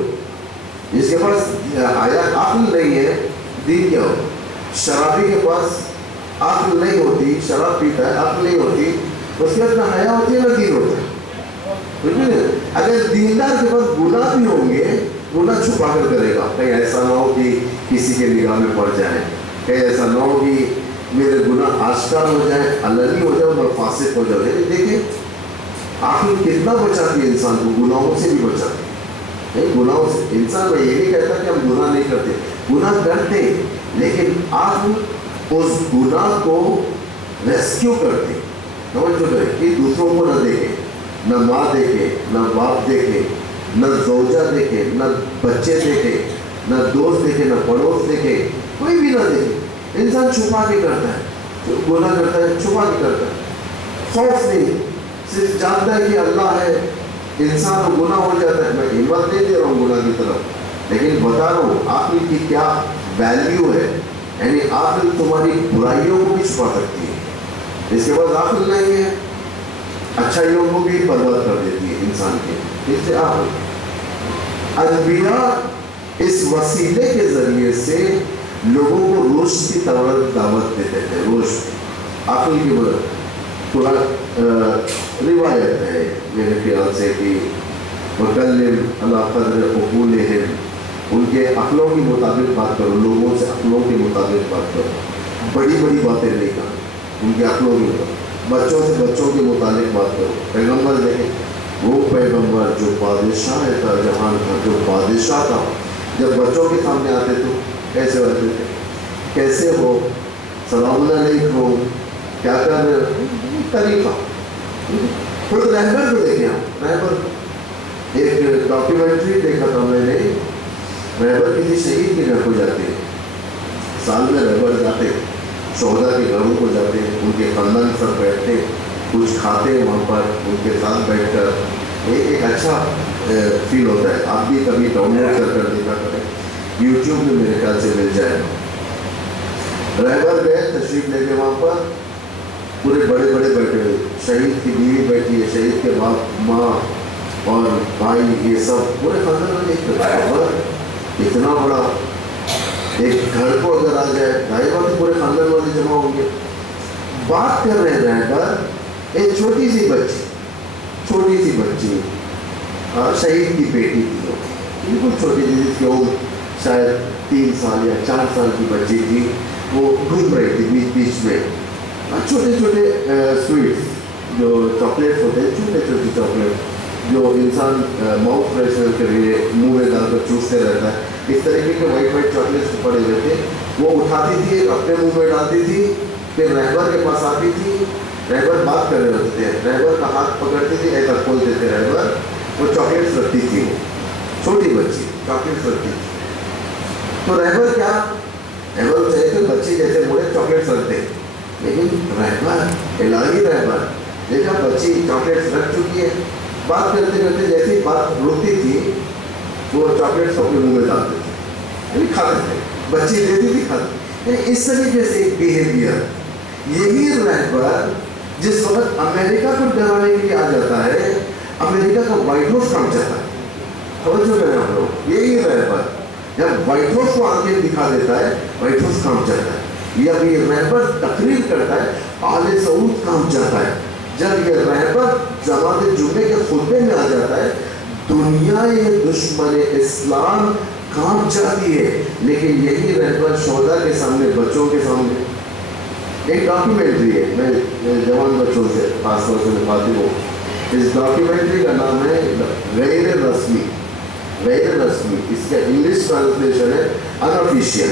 جس کے پاس حیا عقل نہیں ہے، دین کیا ہو؟ شرابی کے پاس عقل نہیں ہوتی، شراب پیتا ہے، عقل نہیں ہوتی، اس کے پاس نہ حیا ہوتی ہے نہ دین ہوتا ہے۔ اگر دیندار کے پاس گناہ بھی ہوں گے، گناہ چھپا کر کرے گا، کہیں ایسا نہ ہو کہ کسی کے نگاہ میں پڑ جائے، کہیں ایسا نہ ہو کہ میرے گناہ آشکار ہو جائے، علنی ہو جائے اور فاسق ہو جائے۔ دیکھیں عقل کتنا بچاتی ہے انسان کو، گناہوں سے بھی بچاتی ہے۔ گناہوں سے انسان میں یہ نہیں کہتا کہ ہم گناہ نہیں کرتے، گناہ کرتے، لیکن عقل اس گناہ کو ریسکیو کرتے، توجہ کرے کہ دوسروں کو نہ دیکھے، نہ ماں دیکھے، نہ باپ دیکھے، نہ زوجہ دیکھے، نہ بچے دیکھے، نہ دوست دیکھے، نہ پڑوس دیکھے، کوئی بھی نہ دیکھے۔ انسان چھپا کے کرتا ہے، گناہ کرتا ہے چھپا کے کرتا ہے، خوف نہیں، صرف جانتا ہے کہ اللہ ہے، انسان گناہ ہو جاتا ہے۔ میں ہمت نہیں دے رہا ہوں گناہ کی طرف، لیکن بتا رہا ہوں عقل کی کیا ویلیو ہے، یعنی عقل تمہاری برائیوں کو بھی چھپا سکتی ہے۔ اس کے بعد عقل نہیں ہے، اچھائیوں کو بھی برباد کر دیتی ہے انسان کے، اس سے عقل۔ انبیاء اس وسیلے کے ذریعے سے لوگوں کو رشد کی دعوت دیتے تھے، رشد عقل کی مدد۔ روایت ہے میرے خیال سے کہ وکلم علی قدر عقولہم، ان کے عقلوں کے مطابق بات کرو، لوگوں سے عقلوں کے مطابق بات کرو، بڑی بڑی باتیں نہیں کرو، ان کے عقلوں کے مطابق، بچوں سے بچوں کے متعلق بات کرو۔ پیغمبر دیکھیں وہ پیغمبر جو بادشاہ تھا، جہان تھا، جو بادشاہ تھا، جب بچوں کے سامنے آتے تو کیسے ہوتے تھے، کیسے ہو، سلام علیکم، کیا کر رہے ہو، طریقہ۔ خود رہبر کو دیکھیں آپ، رہبر ایک ڈاکیومنٹری دیکھا تھا میں نے، رہبر کسی شہید کے گھر کو جاتے ہیں، سال میں رہبر جاتے، شہداء کے گھروں کو جاتے، ان کے خاندان سب بیٹھتے، کچھ کھاتے وہاں پر ان کے ساتھ بیٹھ کر، ایک اچھا فیل ہوتا ہے۔ آپ بھی کبھی ڈاؤن لوڈ کر دیکھا کریں، یوٹیوب میں میرے خیال سے مل جائے گا۔ رہبر گئے تشریف لے کے وہاں پر، پورے بڑے بڑے بیٹھے ہوئے، شہید کی بیوی بیٹھی ہے، شہید کے باپ ماں اور بھائی، یہ سب پورے خاندان میں۔ ایک رہبر اتنا بڑا ایک گھر کو اگر آ جائے، ظاہر بات ہے پورے خاندان والے جمع ہوں گے، بات کر رہے رہبر ایک چھوٹی سی بچی شہید کی بیٹی تھی، بالکل چھوٹی سی، جس کی عمر شاید 3 سال یا 4 سال کی بچی تھی، وہ گھوم رہی تھی بیچ بیچ میں، چھوٹے چھوٹے سویٹس جو چاکلیٹس ہوتے ہیں، چھوٹے چھوٹے چاکلیٹ جو انسان ماؤتھ فریشنر کے لیے منہ میں ڈال کر چوستے رہتا ہے، اس طریقے کے وائٹ وائٹ چاکلیٹس پڑے ہوئے تھے، وہ اٹھاتی تھی، اپنے منہ میں ڈالتی تھی، پھر رہبر کے پاس آتی تھی، رہبر بات کر رہے ہوتے تھے، رہبر کا ہاتھ پکڑتی تھی، ایسا کھولتے تھے رہبر، وہ چاکلیٹس رکھتی تھی، وہ چھوٹی بچی چاکلیٹس رکھتی تھی۔ تو رہبر کیا، رہبر چاہے تو بچی جیسے موڑے چاکلیٹس رکھتے، لیکن رہبر الہی رہبر دیکھا بچی چاکلیٹس رکھ چکی ہے، بات کرتے کرتے جیسی بات رکتی تھی وہ چاکلیٹس اپنے منہ میں ڈالتے تھے، یعنی کھاتے تھے، بچی دیتی تھی کھاتے، یعنی اس طریقے سے ایک بیہیویئر۔ یہی رہبر جس وقت امریکہ کو ڈرانے کے لیے آ جاتا ہے، امریکہ کا وائٹ ہاؤس کام چاہتا ہے، توجہ کریں آپ لوگ، یہی رہبر جب وائٹ ہاؤس کو آگے دکھا دیتا ہے، وائٹ ہاؤس کام چاہتا ہے، یا یہ رہبر تقریر کرتا ہے، آل سعود کام چاہتا ہے۔ جب یہ رہبر جماعت جمعے کے خطبے میں آ جاتا ہے، دنیا یہ دشمن اسلام کام چاہتی ہے، لیکن یہی رہبر شہداء کے سامنے، بچوں کے سامنے، ایک ڈاکیومنٹری ہے، میں جوان بچوں سے خاص طور سے مخاطب ہوں، اس ڈاکیومنٹری کا نام ہے غیر رسمی، غیر رسمی، اس کا انگلش ٹرانسلیشن ہے انآفیشیل،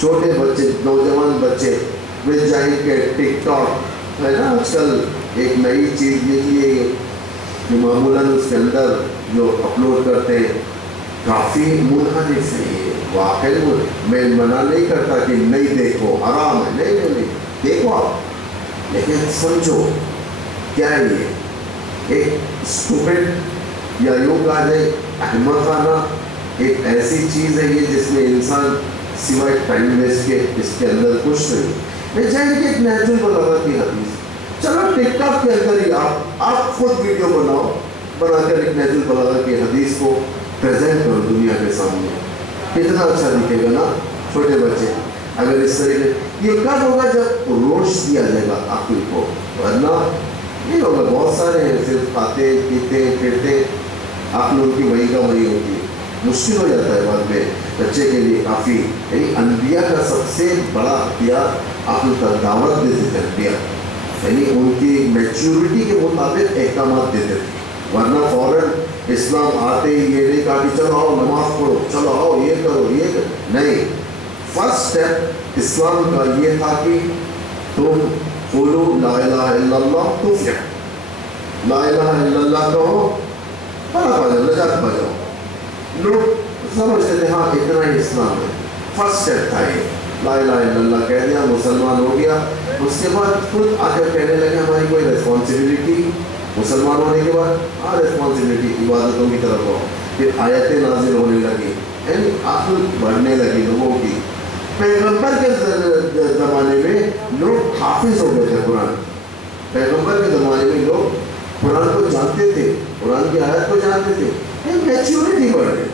چھوٹے بچے نوجوان بچے وہ جائیں کہ ٹک ٹاک ہے نا آج کل ایک نئی چیز یہ ہے کہ معمولاً اس کے اندر جو اپلوڈ کرتے ہیں کافی منحرف ہے یہ واقعی میں منع نہیں کرتا کہ نہیں دیکھو حرام ہے نہیں دیکھو آپ لیکن سمجھو کیا ہے یہ ایک اسٹوپڈ یا یوں کہا جائے احمقانہ ایک ایسی چیز ہے یہ جس میں انسان سوائے ٹائم ویسٹ کے اس کے اندر کچھ نہیں میں چاہیے کہ ایک نیچرل بلاغت کی حدیث چلو ٹک ٹاک کے اندر ہی آپ خود ویڈیو بنا کر ایک نیچرل بلاغت کی حدیث کو پریزنٹ کرو دنیا کے سامنے کتنا اچھا دکھے گا نا چھوٹے بچے اگر اس طریقے یہ کب ہوگا جب روش دیا جائے گا عقل کو ورنہ نہیں ہوگا بہت سارے ہیں صرف کھاتے پیتے پھرتے عقل ان کی وہی کا وہی ہوتی ہے مشکل ہو جاتا ہے بعد میں بچے کے لیے کافی یعنی انبیاء کا سب سے بڑا اختیار عقل کا دعوت دیتے تھے انبیاء یعنی ان کی میچورٹی کے مطابق احکامات دیتے تھے ورنہ فوراً اسلام آتے ہی یہ نہیں کہا کہ چلو آؤ نماز پڑھو چلو آؤ یہ کرو نہیں فرسٹ اسٹیپ اسلام کا یہ تھا کہ تم قولوا لا الہ الا اللہ تفلح لا الہ الا اللہ کہو بڑا پا جاؤ نجات پا جاؤ لوگ سمجھتے تھے ہاں اتنا ہی اسلام ہے فرسٹ اسٹیپ تھا یہ لا الہ الا اللہ کہہ دیا مسلمان ہو گیا اس کے بعد خود آ کر کہنے لگے ہماری کوئی ریسپانسبلٹی مسلمان ہونے کے بعد ہاں ریسپانسبلٹی عبادتوں کی طرف ہو پھر آیتیں نازل ہونے لگی یعنی عقل بڑھنے لگی لوگوں کی پیغمبر کے زمانے میں لوگ حافظ ہو گئے تھے قرآن پیغمبر کے زمانے میں لوگ قرآن کو جانتے تھے قرآن کی آیت کو جانتے تھے میچورٹی بڑھ گئی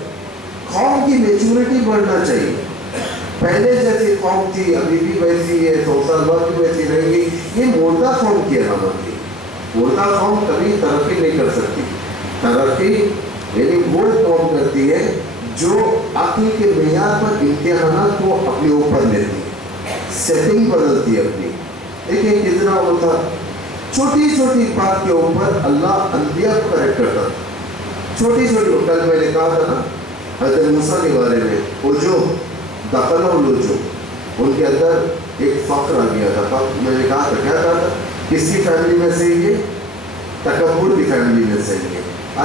قوم کی میچورٹی بڑھنا چاہیے پہلے جیسی قوم تھی ابھی بھی ویسی ہے 100 سال بعد بھی ویسی رہیں گی یہ مردہ قوم کی علامت تھی مردہ قوم کبھی ترقی نہیں کر سکتی ترقی یعنی وہ قوم کرتی ہے جو عقل کے معیار پر امتحانات کو اپنے اوپر لیتی ہے سیٹنگ بدلتی ہے اپنی دیکھیں کتنا ہوتا چھوٹی چھوٹی بات کے اوپر اللہ انبیاء کو کریکٹ کرتا تھا چھوٹی چھوٹی کل میں نے کہا تھا نا حضرت موسیٰ کے بارے میں وہ جو دخل ان کے اندر ایک فخر آ گیا تھا میں نے کہا تھا کیا کہا تھا کس کی فیملی میں سے یہ تکبر کی فیملی میں سے یہ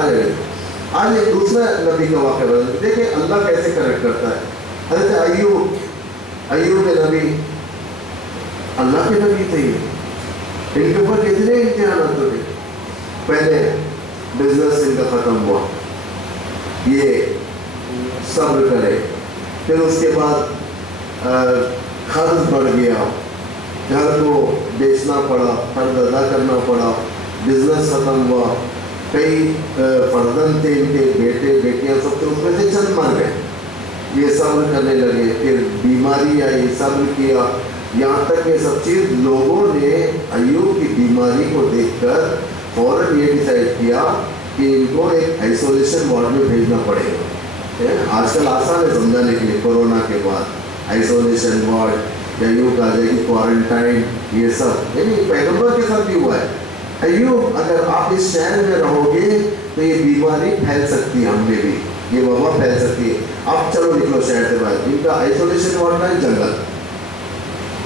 آج ایک دوسرا نبی کا واقعہ بتا دیکھیں اللہ کیسے کریکٹ کرتا ہے حضرت ایوب کے نبی اللہ کے نبی تھے ان کے اوپر کتنے امتحانات ہوتے پہلے بزنس ان کا ختم ہوا یہ صبر کرے پھر اس کے بعد قرض بڑھ گیا گھر کو بیچنا پڑا قرض ادا کرنا پڑا بزنس ختم ہوا کئی فرزند تھے ان کے بیٹے بیٹیاں سب تھے اس میں سے چند مر گئے یہ صبر کرنے لگے پھر بیماری آئی صبر کیا یہاں تک کہ سب چیز لوگوں نے ایوب کی بیماری کو دیکھ کر فوراً یہ ڈیسائیڈ کیا کہ ان کو ایک آئسولیشن وارڈ میں بھیجنا پڑے گا آج کل آسان ہے سمجھانے کے لیے کورونا کے بعد آئسولیشن وارڈ یا یوں کہا جائے کہ کوارنٹائن یہ سب یعنی پیغمبر کے ساتھ بھی ہوا ہے ایوب اگر آپ اس شہر میں رہو گے تو یہ بیماری پھیل سکتی ہے ہم میں بھی یہ وبا پھیل سکتی ہے اب چلو نکلو شہر سے باہر ان کا آئسولیشن وارڈ ہے جنگل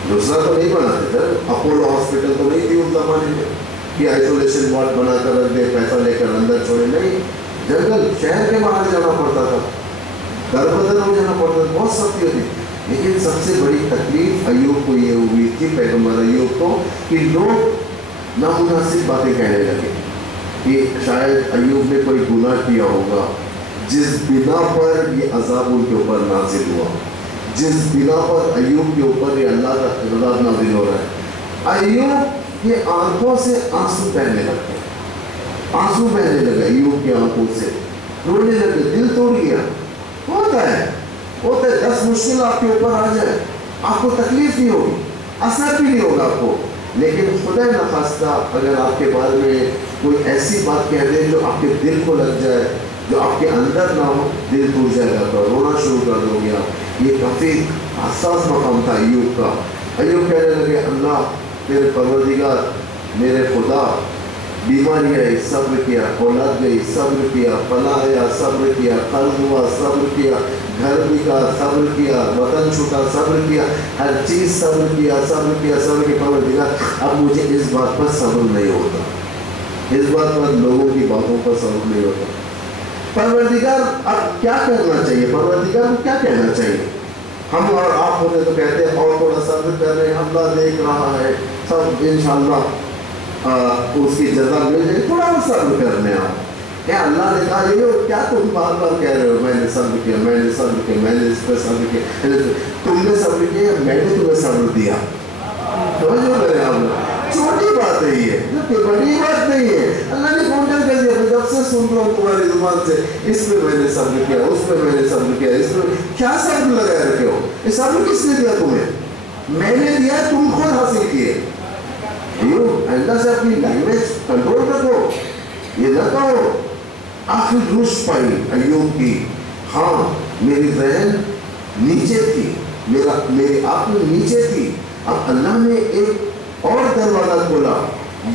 دوسرا تو نہیں بناتے تھے اپولو ہاسپٹل تو نہیں تھی اس زمانے میں کہ آئسولیشن وارڈ بنا کر رکھ دے پیسہ لے کر اندر چھوڑے نہیں جنگل شہر کے باہر جانا پڑتا تھا در بدر ہو جانا پڑتا تھا بہت سختی ہوتی لیکن سب سے بڑی تکلیف ایوب کو یہ ہوئی تھی پیغمبر ایوب کو کہ لوگ نامناسب باتیں کہنے لگے کہ شاید ایوب نے کوئی گناہ کیا ہوگا جس بنا پر یہ عذاب ان کے اوپر نازل ہوا جس بنا پر ایوب کے اوپر یہ اللہ کا عذاب نازل ہو رہا ہے ایوب یہ آنکھوں سے آنسو بہنے لگے آنسو بہنے لگے ایوب کی آنکھوں سے رونے لگے دل توڑ گیا ہوتا ہے 10 مشکل آپ کے اوپر آ جائے آپ کو تکلیف نہیں ہوگی اثر بھی نہیں ہوگا آپ کو لیکن خدا نخواستہ اگر آپ کے بارے میں کوئی ایسی بات کہہ دے جو آپ کے دل کو لگ جائے جو آپ کے اندر نہ ہو دل ٹوٹ جائے گا تو رونا شروع کر دو گیا یہ کافی حساس مقام تھا ایوب کا ایوب کہنے لگے اللہ میرے پروردگار میرے خدا بیماری آئی صبر کیا اولاد گئی صبر کیا فلاح آیا صبر کیا قرض ہوا صبر کیا گھر بھی کا صبر کیا، وطن چھوٹا صبر کیا، ہر چیز صبر کیا، پروردگار اب مجھے اس بات پر صبر نہیں ہوتا، اس بات پر لوگوں کی باتوں پر صبر نہیں ہوتا۔ پروردگار اب کیا کرنا چاہیے؟ پروردگار کو کیا کہنا چاہیے؟ ہم اور آپ ہوتے تو کہتے ہیں اور تھوڑا صبر کر رہے ہیں، اللہ دیکھ رہا ہے، سب انشاءاللہ اس کی جزا مل جائے، تھوڑا اور صبر کرنے آپ۔ کیا اللہ نے کہا یہ کیا تم بار بار کہہ رہے ہو میں نے صبر کیا، میں نے صبر کیا، میں نے اس پہ صبر کیا، تم نے صبر کیا، میں نے تمہیں صبر دیا؟ سمجھو میرے آپ، چھوٹی بات ہے یہ، بڑی بات نہیں ہے۔ اللہ نے کون کر دیا، جب سے سن رہا ہوں تمہاری زبان سے، اس پہ میں نے صبر کیا، اس پہ میں نے صبر کیا، اس پہ کیا صبر لگائے رکھے ہو؟ یہ صبر کس نے دیا تمہیں؟ میں نے دیا، تم خود حاصل کیے۔ اللہ سے اپنی لینگویج کنٹرول رکھو، یہ نہ کہو آخر روش پائی ایوب کی، ہاں میری ذہن نیچے تھی، میری عقل نیچے تھی، اب اللہ نے ایک اور دروازہ کھولا،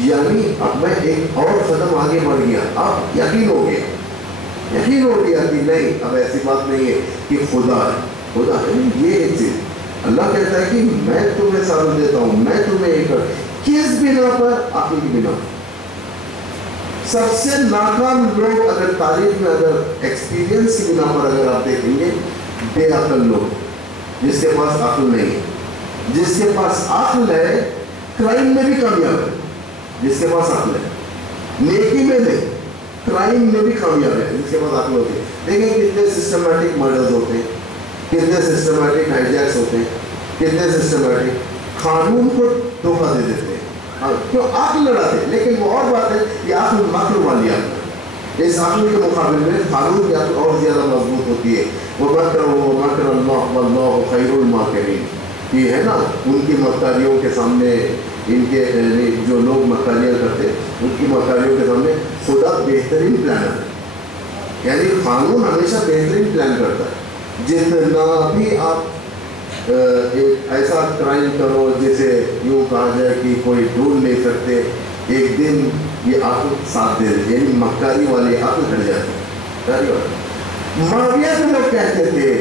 یعنی اب میں ایک اور قدم آگے بڑھ گیا، اب یقین ہو گیا کہ نہیں، اب ایسی بات نہیں ہے کہ خدا ہے، یہ ایک چیز اللہ کہتا ہے کہ میں تمہیں صبر دیتا ہوں، میں تمہیں ایک کس بنا پر؟ عقل کی بنا۔ سب سے ناکام لوگ اگر تاریخ میں اگر ایکسپیرینس کی بنا پر اگر آپ دیکھیں گے، بے عقل لوگ، جس کے پاس عقل نہیں ہے۔ جس کے پاس عقل ہے کرائم میں بھی کامیاب ہے، جس کے پاس عقل ہے، نیکی میں نہیں، کرائم میں بھی کامیاب ہے جس کے پاس عقل ہوتی ہے۔ دیکھیں کتنے سسٹمیٹک مرڈرز ہوتے ہیں، کتنے سسٹمیٹک ہائی جیکس ہوتے ہیں، کتنے سسٹمیٹک قانون کو دھوکہ دے دیتے ہیں، کیوں؟ عقل لڑاتے ہیں۔ لیکن وہ اور بات ہے، یہ عقل مکر والی عقل ہے، اس عقل کے مقابلے میں قانون کی عقل اور زیادہ مضبوط ہوتی ہے۔ وَمَكَرُوا وَمَكَرَ اللَّهُ وَاللَّهُ خَيْرُ الْمَاكِرِينَ، یہ ہے نا ان کی مکاریوں کے سامنے، ان کے جو لوگ مکاریاں کرتے ہیں ان کی مکاریوں کے سامنے خدا بہترین پلانر ہے، یعنی قانون ہمیشہ بہترین پلان کرتا ہے۔ جتنا بھی آپ ایک ایسا کرائم کرو جسے یوں کہا جائے کہ کوئی ڈھونڈ نہیں سکتے، ایک دن یہ عقل ساتھ دے دیتی، یعنی مکاری والی عقل ہٹ جاتی ہے۔ معاویہ کے لوگ کہتے تھے،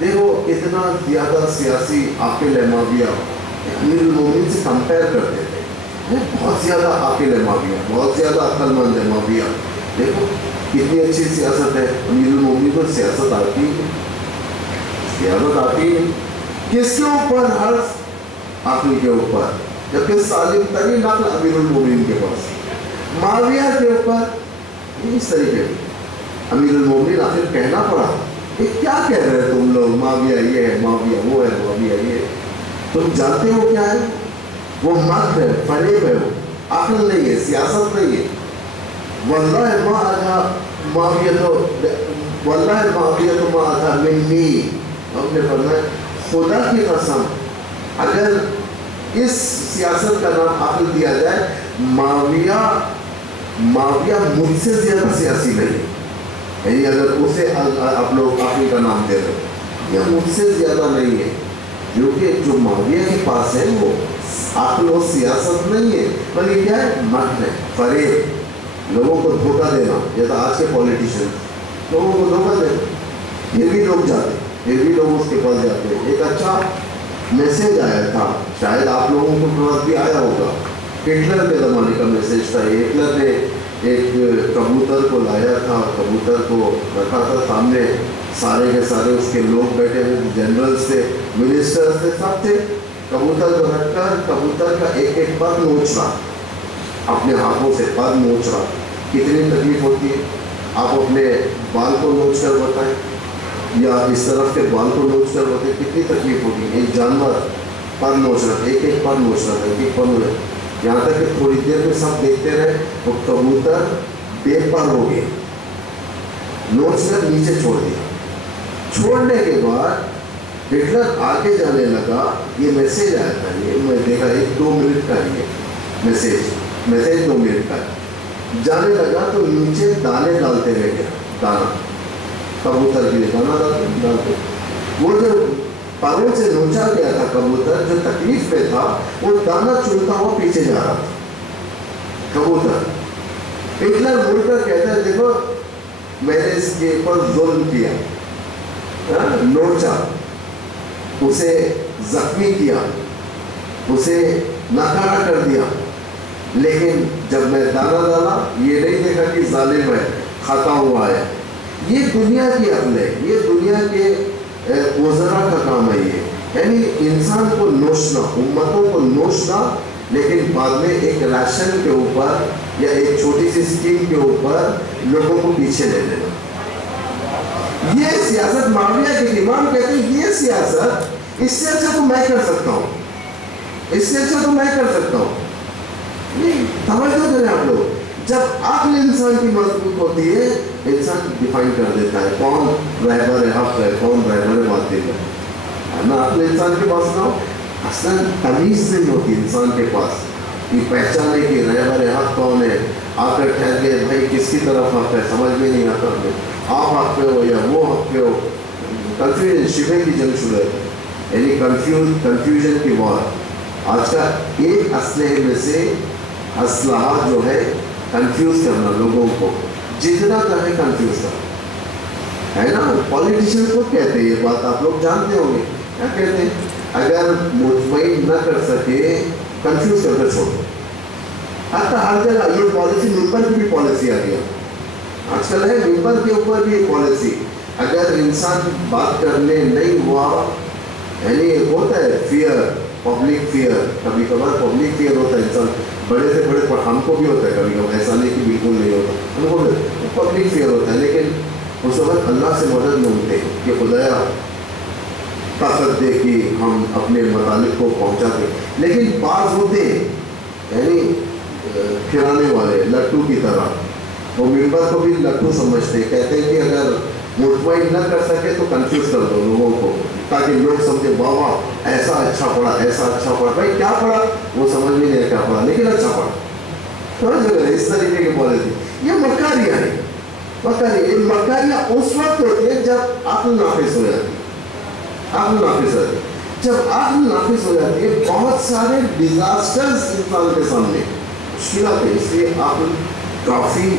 دیکھو اتنا زیادہ سیاسی عاقل ہے معاویہ، امیر المومنین سے کمپیئر کرتے تھے، بہت زیادہ عاقل ہے معاویہ، بہت زیادہ عقل مند ہے معاویہ، دیکھو کتنی اچھی سیاست ہے۔ امیر المومنین کو سیاست آتی ہے، سیاست آتی ہے کس کے اوپر؟ ہر عقل کے اوپر، جبکہ سالم ترین عقل امیر المومنین کے پاس، معاویہ کے اوپر اس طریقے سے امیر المومنین آخر کہنا پڑا، یہ کیا کہہ رہے ہیں تم لوگ، معاویہ یہ ہے، معاویہ وہ ہے، معاویہ یہ ہے، تم جانتے ہو کیا ہے؟ وہ مکر ہے، فریب ہے، وہ عقل نہیں ہے، سیاست نہیں ہے۔ واللہ ما اتھا معاویہ تو ما اتھا منی، ہم نے فرمایا خدا کی قسم اگر اس سیاست کا نام عقل دیا جائے، معاویہ مجھ سے زیادہ سیاسی نہیں ہے، یعنی اگر اسے آپ لوگ عقل کا نام دے رہے یا مجھ سے زیادہ نہیں ہے، کیونکہ جو معاویہ کے پاس ہے وہ عقل و سیاست نہیں ہے، بلکہ کیا ہے؟ مکر ہے، فریب، لوگوں کو دھوکہ دینا، جیسا آج کے پولیٹیشین لوگوں کو دھوکہ دینا، یہ بھی لوگ جاتے ہیں، یہ بھی لوگ اس کے پاس جاتے ہیں۔ ایک اچھا میسیج آیا تھا، شاید آپ لوگوں کو پاس بھی آیا ہوگا، ہٹلر کے زمانے کا میسیج تھا۔ ہٹلر نے ایک کبوتر کو لایا تھا، کبوتر کو رکھا تھا سامنے، سارے کے سارے اس کے لوگ بیٹھے ہوئے، جنرلز تھے، منسٹرز تھے، سب تھے۔ کبوتر کو رکھ کر کبوتر کا ایک ایک پر نوچ رہا، اپنے ہاتھوں سے پر نوچ رہا۔ کتنی تکلیف ہوتی ہے؟ آپ اپنے بال کو نوچ کر بتائیں، یا اس طرف کے بال کو نوچ کر بتائیں، کتنی تکلیف ہوتی ہے؟ ایک جانور پر نوچ رہا تھا، ایک ایک پر نوچ رہا تھا، ایک ایک پر نوچ رہا تھا، یہاں تک کہ تھوڑی دیر میں سب دیکھتے رہے وہ کبوتر بے پر ہو گیا، نوچ کر نیچے چھوڑ دیا۔ چھوڑنے کے بعد ہٹلر آگے جانے لگا، یہ میسیج آیا تھا، یہ میں دیکھا 1-2 منٹ کا یہ میسیج 2 منٹ کا جانے لگا، تو نیچے دانے ڈالتے رہ گیا، دانا کبوتر کے لیے دانا ڈالتے، وہ جو پروں سے نوچا گیا تھا کبوتر، جو تکلیف پہ تھا، وہ دانا چنتا ہوا پیچھے جا رہا تھا کبوتر۔ ہٹلر مڑ کر کہتا ہے، دیکھو میں نے اس کے اوپر ظلم کیا، نوچا، اسے زخمی کیا، اسے ناکارہ کر دیا، لیکن جب میں دانا ڈالا یہ نہیں دیکھا کہ ظالم ہے، کھاتا ہوا ہے. یہ دنیا کی عقل ہے، یہ دنیا کے وزراء کا کام ہے. یہ یعنی انسان کو نوچنا، امتوں کو نوچنا، لیکن بعد میں ایک راشن کے اوپر یا ایک چھوٹی سی اسکیم کے اوپر لوگوں کو پیچھے لے لینا. یہ سیاست معاویہ کے امام کہتے ہیں یہ سیاست اس سے اچھا تو میں کر سکتا ہوں، اس سے اچھا تو میں کر سکتا ہوں. نہیں توجہ کریں آپ لوگ. جب عقل انسان کی مضبوط ہوتی ہے انسان ڈیفائن کر دیتا ہے کون رہبر حق ہے، کون رہبر باطل ہے نا. عقل انسان کے پاس نہ ہو، اصلا تمیز نہیں ہوتی انسان کے پاس کہ پہچانے کہ رہبر حق کون ہے. آ کر ٹھہر گئے بھائی کس کی طرف حق ہے، سمجھ میں نہیں آتا ہمیں، آپ حق پہ ہو یا وہ حق پہ ہو. کنفیوژن، شبہ کی جنگ شروع ہے، یعنی کنفیوژن کی وار. آج کا ایک اسلحے میں سے اسلحہ جو ہے کنفیوز کرنا لوگوں کو، جتنا چاہے کنفیوز کرنا ہے نا. پولیٹیشین کو کہتے ہیں یہ بات آپ لوگ جانتے ہوں گے، کیا کہتے ہیں؟ اگر مطمئن نہ کر سکے کنفیوز کر کے چھوڑو. حتیٰ ہر جگہ یہ پالیسی، ممبر کی بھی پالیسی آ گیا آج کل ہے، ممبر کے اوپر بھی ایک پالیسی. اگر انسان بات کرنے نہیں ہوا، یعنی ہوتا ہے فیئر، پبلک فیئر، کبھی کبھار پبلک فیئر ہوتا ہے انسان، بڑے سے بڑے ہم کو بھی ہوتا ہے کبھی کبھی، ایسا نہیں کہ بالکل نہیں ہوتا، ہم کو بھی پبلک فیئر ہوتا ہے. لیکن اس وقت اللہ سے مدد مانگتے ہیں کہ خدایا طاقت دے کہ ہم اپنے مطالب کو پہنچا دیں. لیکن بعض ہوتے ہیں یعنی پھرانے والے لٹو کی طرح، وہ ممبر کو بھی لٹو سمجھتے ہیں. کہتے ہیں کہ اگر مطمئن نہ کر سکے تو کنفیوز کر دو لوگوں کو، تاکہ لوگ سمجھے واہ واہ ایسا اچھا پڑھا، ایسا اچھا پڑھا. بھائی کیا پڑھا وہ سمجھ میں نہیں کیا پڑھا، لیکن اچھا پڑھا. سمجھ گئے اس طریقے کی پالیسی. یہ مکاریاں ہیں، مکاریاں. یہ مکاریاں اس وقت ہوتی ہیں جب عقل ناقص ہو جاتی ہے، عقل ناقص ہو جاتی ہے. جب عقل ناقص ہو جاتی ہے بہت سارے ڈیزاسٹرز انسان کے سامنے مشکلات ہے. اس لیے عقل کافی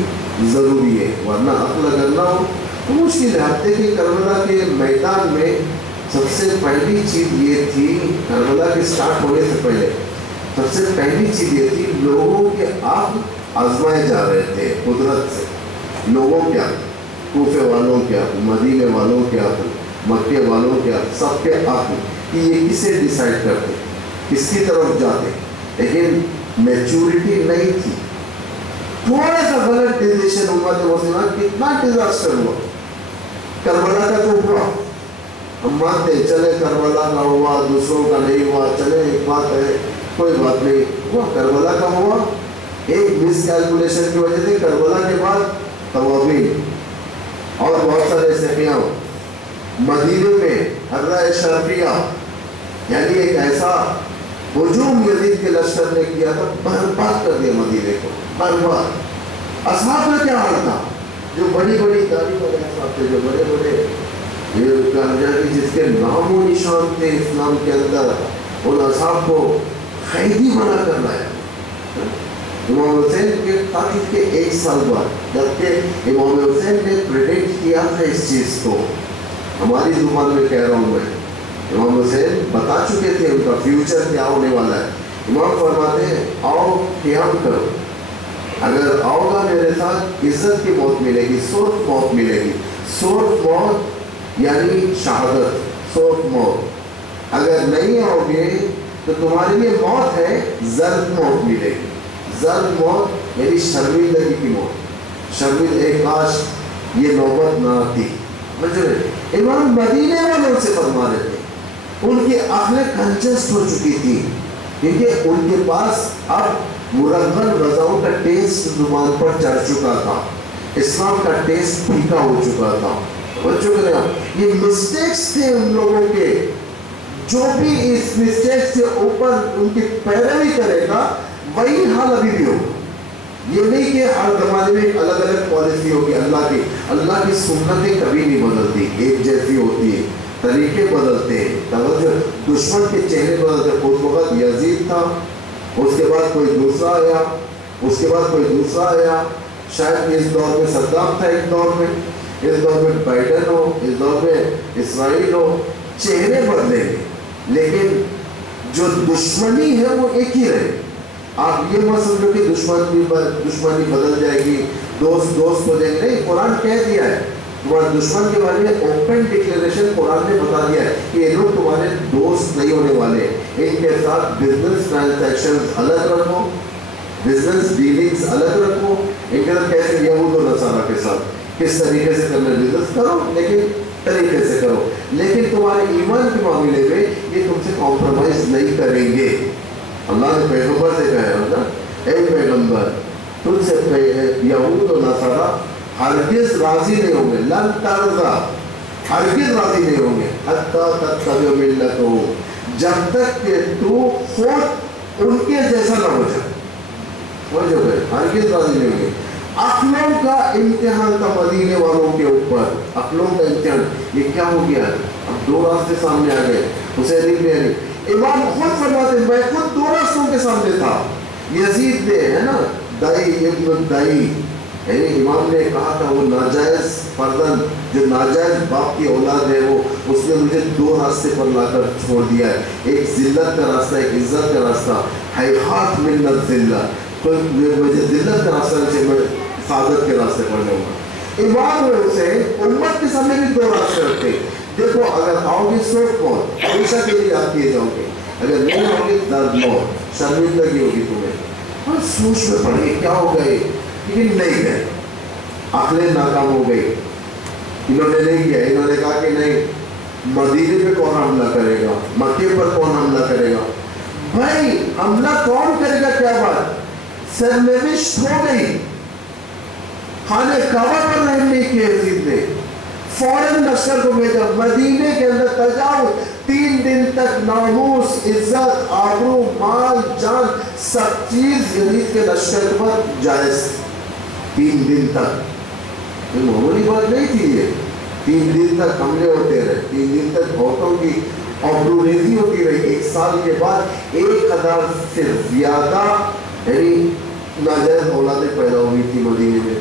ضروری ہے، ورنہ عقل اگر نہ ہو تو مشکل ہے. ہفتے کے کربلا کے میدان میں سب سے پہلی چیز یہ تھی، کربلا کے سٹارٹ ہونے سے پہلے سب سے پہلی چیز یہ تھی، لوگوں کے عقل آزمائے جا رہے تھے قدرت سے. لوگوں کے عقل، کوفے والوں کے عقل، مدینے والوں کے عقل، مکے والوں کے عقل، سب کے عقل کہ یہ کسے ڈیسائیڈ کرتے، کس کی طرف جاتے. لیکن میچورٹی نہیں تھی. تھوڑا سا غلط ڈیسیشن امت مسلمان کتنا ڈیزاسٹر ہوا. کربلا کا تو ہوا، ہم مانتے چلے کربلا کا ہوا، دوسروں کا نہیں ہوا، چلے ایک بات ہے کوئی بات نہیں ہوا. کربلا کا ہوا ایک مس کیلکولیشن کی وجہ سے. کربلا کے بعد توابین اور بہت سارے سیاح مدینے میں حرہ شرفیہ، یعنی ایک ایسا ہجوم یزید کے لشکر نے کیا تھا، برباد کر دیا مدینے کو، برباد. اصحاب کا کیا حال تھا؟ جو بڑی بڑی داڑھی والے اصحاب تھے، جو بڑے بڑے جس کے نام و نشان تھے اسلام کے اندر، ان اصحاب کو قیدی بنا کر لایا. امام حسین کے قتل کے ایک سال بعد، جبکہ امام حسین نے پریڈکٹ کیا تھا اس چیز کو، ہماری زبان میں کہہ رہا ہوں میں، امام حسین بتا چکے تھے ان کا فیوچر کیا ہونے والا ہے. امام فرماتے ہیں آؤ قیام کرو، اگر آؤ گا میرے ساتھ عزت کی موت ملے گی، سرخ موت ملے گی. سرخ موت یعنی شہادت، سرخ موت. اگر نہیں آؤ گے تو تمہارے لیے موت ہے، زرد موت ملے گی. زرد موت یعنی شرمندگی کی موت. شرمندگی، کاش یہ نوبت نہ آتی. امام مدینے والوں سے فرما رہے تھے، ان کی عقلیں کنجسٹ ہو چکی تھی، کیونکہ ان کے پاس اب مرغن غذاؤں کا ٹیسٹ زبان پر چڑھ چکا تھا، اسلام کا ٹیسٹ پھیکا ہو چکا تھا. بچوں کے لیے یہ مسٹیکس تھے ان لوگوں کے. جو بھی اس مسٹیک سے اوپر ان کی پیروی کرے گا وہی حال ابھی بھی ہوگا. یہ نہیں کہ ہر زمانے میں الگ الگ پالیسی ہوگی. اللہ کی سنتیں کبھی نہیں بدلتی، ایک جیسی ہوتی ہے، طریقے بدلتے ہیں، توجہ دشمن کے چہرے بدلتے. اس وقت یزید تھا، اس کے بعد کوئی دوسرا آیا، اس کے بعد کوئی دوسرا آیا، شاید اس دور میں صدام تھا ایک دور میں. اس دور میں بائیڈن ہو، اس دور میں اسرائیل ہو، چہرے بدلیں گے لیکن جو دشمنی ہے وہ ایک ہی رہے. آپ یہ مت سمجھو کہ دشمنی بدل جائے گی، دوست ہو جائیں گے. نہیں، قرآن کہہ دیا ہے تمہارے دشمن کے بارے میں، اوپن ڈکلیریشن قرآن نے بتا دیا ہے کہ یہ لوگ تمہارے دوست نہیں ہونے والے. ان کے ساتھ بزنس ٹرانزیکشن الگ رکھو، بزنس ڈیلنگز الگ رکھو. ان کے ساتھ کیسے یہود و نصارہ کے ساتھ کس طریقے سے کرنا بزنس کرو، لیکن طریقے سے کرو. لیکن تمہارے ایمان کے معاملے میں یہ تم سے کمپرومائز نہیں کریں گے. اللہ نے پیغمبر سے کہا ہے نا، اے پیغمبر تم سے یہود و نصارہ ہرگز راضی نہیں ہوں گے، لن ترضا، ہرگز راضی نہیں ہوں گے، حتی تتبع ملتہم، جب تک کہ تو خود ان کے جیسا نہ ہو جائے. سمجھو گئے؟ ہرگز راضی نہیں ہوں گے. عقلوں کا امتحان تھا مدینے والوں کے اوپر، عقلوں کا امتحان. یہ کیا ہو گیا؟ اب دو راستے سامنے آ گئے. حسین ابن علی امام خود فرماتے میں خود دو راستوں کے سامنے تھا. یزید نے ہے نا دائی ابن الدائی، یعنی امام نے کہا تھا وہ ناجائز فرزند جو ناجائز باپ کی اولاد ہے وہ، اس نے مجھے دو راستے پر لا کر چھوڑ دیا ہے، ایک ذلت کا راستہ، ایک عزت کا راستہ. حیحات من الذلہ، تو مجھے ذلت کا راستہ سے میں سعادت کے راستے پر جاؤں گا. امام حسین امت کے سامنے بھی دو راستے رکھتے. دیکھو اگر آؤ گے سوٹ موت ہمیشہ کے لیے یاد کیے جاؤ گے، اگر نہیں آؤ گے درد موت، شرمندگی ہوگی تمہیں. اور سوچ میں پڑ گئی کیا ہو گئے، لیکن نہیں گئے. عقلیں ناکام ہو گئی. انہوں نے نہیں کیا. انہوں نے کہا کہ نہیں، مدینے پہ کون حملہ کرے گا، مکے پر کون حملہ کرے گا. بھائی حملہ کون کرے گا کیا بات، سرنوشت ہو گئی. خانہ کعبہ پر رحم نہیں کیا یزید نے، فوراً لشکر کو بھیجا. مدینے کے اندر تجاوز، 3 دن تک ناموس، عزت، آبرو، مال، جان، سب چیز یزید کے لشکر پر جائز. 3 دن تک، یہ معمولی بات نہیں تھی. یہ 3 دن تک حملے ہوتے رہے، 3 دن تک عورتوں کی آبرو ریزی ہوتی رہی. 1 سال کے بعد 1000 سے زیادہ یعنی ناجائز اولادیں پیدا ہوئی تھی مدینے میں.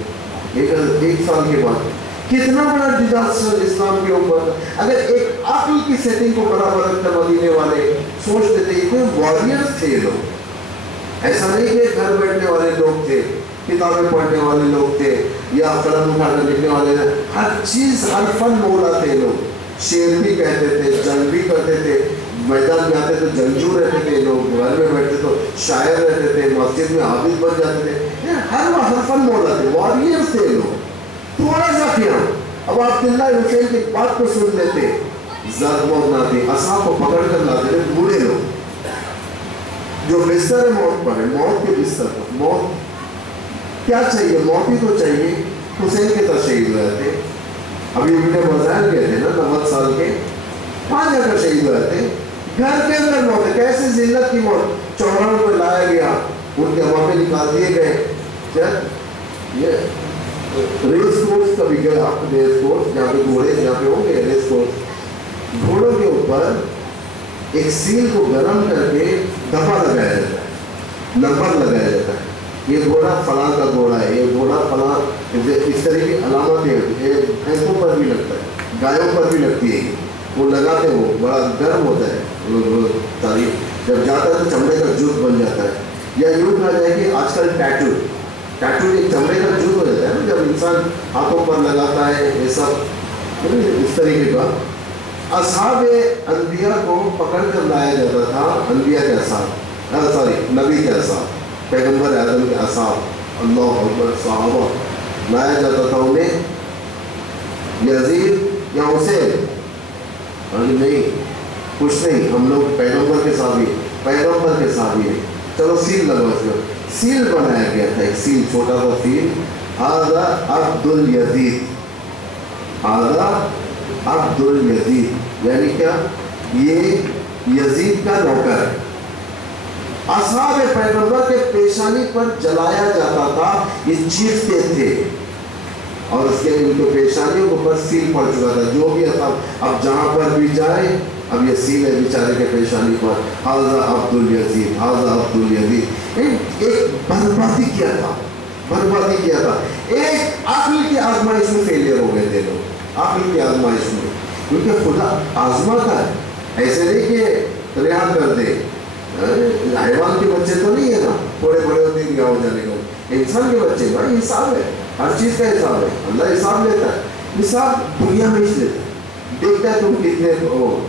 1 سال کے بعد کتنا بڑا ڈیزاسٹر اسلام کے اوپر. اگر ایک عقل کی سیٹنگ کو برابر رکھتے مدینے والے سوچتے تھے یہ کوئی وارئرز تھے لوگ، ایسا نہیں کہ گھر بیٹھنے والے لوگ تھے، کتابیں پڑھنے والے لوگ تھے یا قلم اٹھا کر لکھنے والے، ہر چیز ہر فن مولا تھے لوگ. شعر بھی کہتے تھے، جنگ بھی کرتے تھے، میدان میں آتے تو جنگجو رہتے تھے لوگ، گھر میں بیٹھتے تو شاعر رہتے تھے، مسجد میں حافظ بن جاتے تھے. ہر فن مولا تھے، وارئرز تھے لوگ. تھوڑا سا کیا اب عبداللہ حسین کی بات کو سن لیتے، زد موت نہ تھی، عصا کو پکڑ کر لاتے تھے بوڑھے لوگ جو بستر موت پر ہے، موت کے بستر پر. موت کیا چاہیے، موت ہی تو چاہیے. حسین کے ساتھ شہید ہوئے تھے. ابھی ابن مظاہر گئے تھے نا 90 سال کے، وہاں جا کر شہید ہوئے تھے. گھر کے اندر موت ہے، کیسے ذلت کی موت. چوراہوں پہ لایا گیا، ان کے ہوا نکال دیے گئے. یہ ریس کورس کبھی گئے آپ، ریس کورس جہاں پہ گھوڑے جہاں پہ ہوں گے ریس کورس، گھوڑوں کے اوپر ایک سیل کو گرم کر کے دفعہ لگایا جاتا ہے، نمبر لگایا جاتا ہے. یہ گھوڑا فلاں کا گھوڑا ہے، یہ گھوڑا فلاں، اس طرح کی علامتیں ہیں. بھینسوں پر بھی لگتا ہے، گایوں پر بھی لگتی ہے. وہ لگاتے وہ بڑا گرم ہوتا ہے. تاریخ جب جاتا ہے تو چمڑے کا جوت بن جاتا ہے. یا یوں کہا جائے کہ آج کل ٹیٹو ایک چمڑے کا جوت ہو جاتا ہے نا جب انسان ہاتھوں پر لگاتا ہے. یہ سب اس طریقے کا. اصحاب انبیاء کو پکڑ کر لایا جاتا تھا، انبیاء کے اصحاب، نبی کے اصحاب، پیغمبر اعظم کے اصحاب، اللہ اکبر، صحابہ لایا جاتا تھا انہیں. یزید یا حسین نہیں، کچھ نہیں، ہم لوگ پیغمبر کے صحابی، پیغمبر کے صحابی ہیں، چلو سیل لگو. اس میں سیل بنایا گیا تھا، ایک سیل، چھوٹا سا سیل. ھذا عبد الیزید، ھذا عبد الیزید، یعنی کیا، یہ یزید کا نوکر ہے. اصحاب پیغمبر کے پیشانی پر جلایا جاتا تھا، یہ چیختے تھے اور اس کے ان کے پیشانیوں کے اوپر سیل پڑ چکا تھا. جو بھی اب جہاں پر بھی جائے اب یہ سیل ہے بیچارے کے پیشانی پر، ھذا عبد الیزید، ھذا عبد الیزید. ایک بربادی کیا تھا. بربادی کیا تھا. ایک عقل کی آزمائش میں فیلئر ہو گئے تھے لوگ, عقل کی آزمائش میں, کیونکہ خدا آزماتا ہے. ایسے نہیں کہ رہا کر دے. حیوان کے بچے تو نہیں ہے نا, تھوڑے بڑے ہوتے ہیں رہا ہو جانے کا. انسان کے بچے بھائی حساب ہے, ہر چیز کا حساب ہے. اللہ حساب لیتا ہے. حساب دنیا میں ہی لیتا ہے, دیکھتا ہے تم کتنے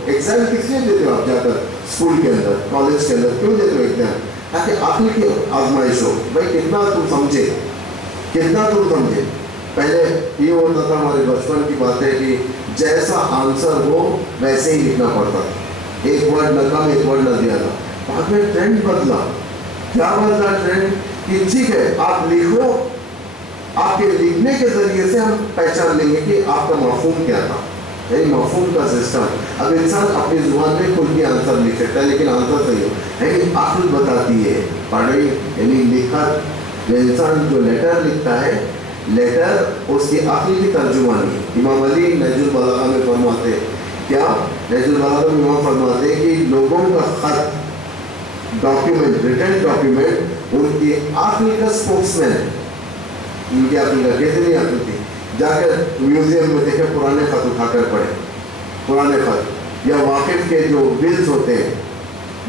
ایگزام کس لیے دیتے ہو آپ جا کر اسکول کے اندر, کالج کے اندر کیوں دیتے ہو ایگزام؟ تاکہ عقل کی آزمائش ہو, بھائی کتنا تم سمجھے, کتنا تم سمجھے. پہلے یہ ہوتا تھا, ہمارے بچپن کی بات ہے کہ جیسا آنسر ہو ویسے ہی لکھنا پڑتا تھا, ایک ورڈ نہ کم ایک ورڈ نہ زیادہ. بعد میں ٹرینڈ بدلا. کیا بدلا ٹرینڈ؟ کہ ٹھیک ہے آپ لکھو, آپ کے لکھنے کے ذریعے سے ہم پہچان لیں گے کہ آپ کا مفہوم کیا تھا, یعنی مفہوم کا سسٹم. اب انسان اپنی زبان میں کھل کے آنسر لکھ سکتا ہے لیکن آنسر صحیح ہو, لیکن عقل بتاتی ہے پڑھائی یعنی لکھت. جو انسان جو لیٹر لکھتا ہے, لیٹر اس کی عقل کی ترجمانی. امام علی نہج البلاغہ میں فرماتے, کیا نہج البلاغہ میں امام فرماتے کہ لوگوں کا خط, ڈاکیومنٹ, ریٹن ڈاکیومنٹ ان کی عقل کا اسپوکس مین ہے. ان کی عقل کا کیسے نہیں عقل تھی. جا کر میوزیم میں دیکھے پرانے خط اٹھا کر پڑھے, پرانے خط, یا واقف کے جو ولز ہوتے ہیں,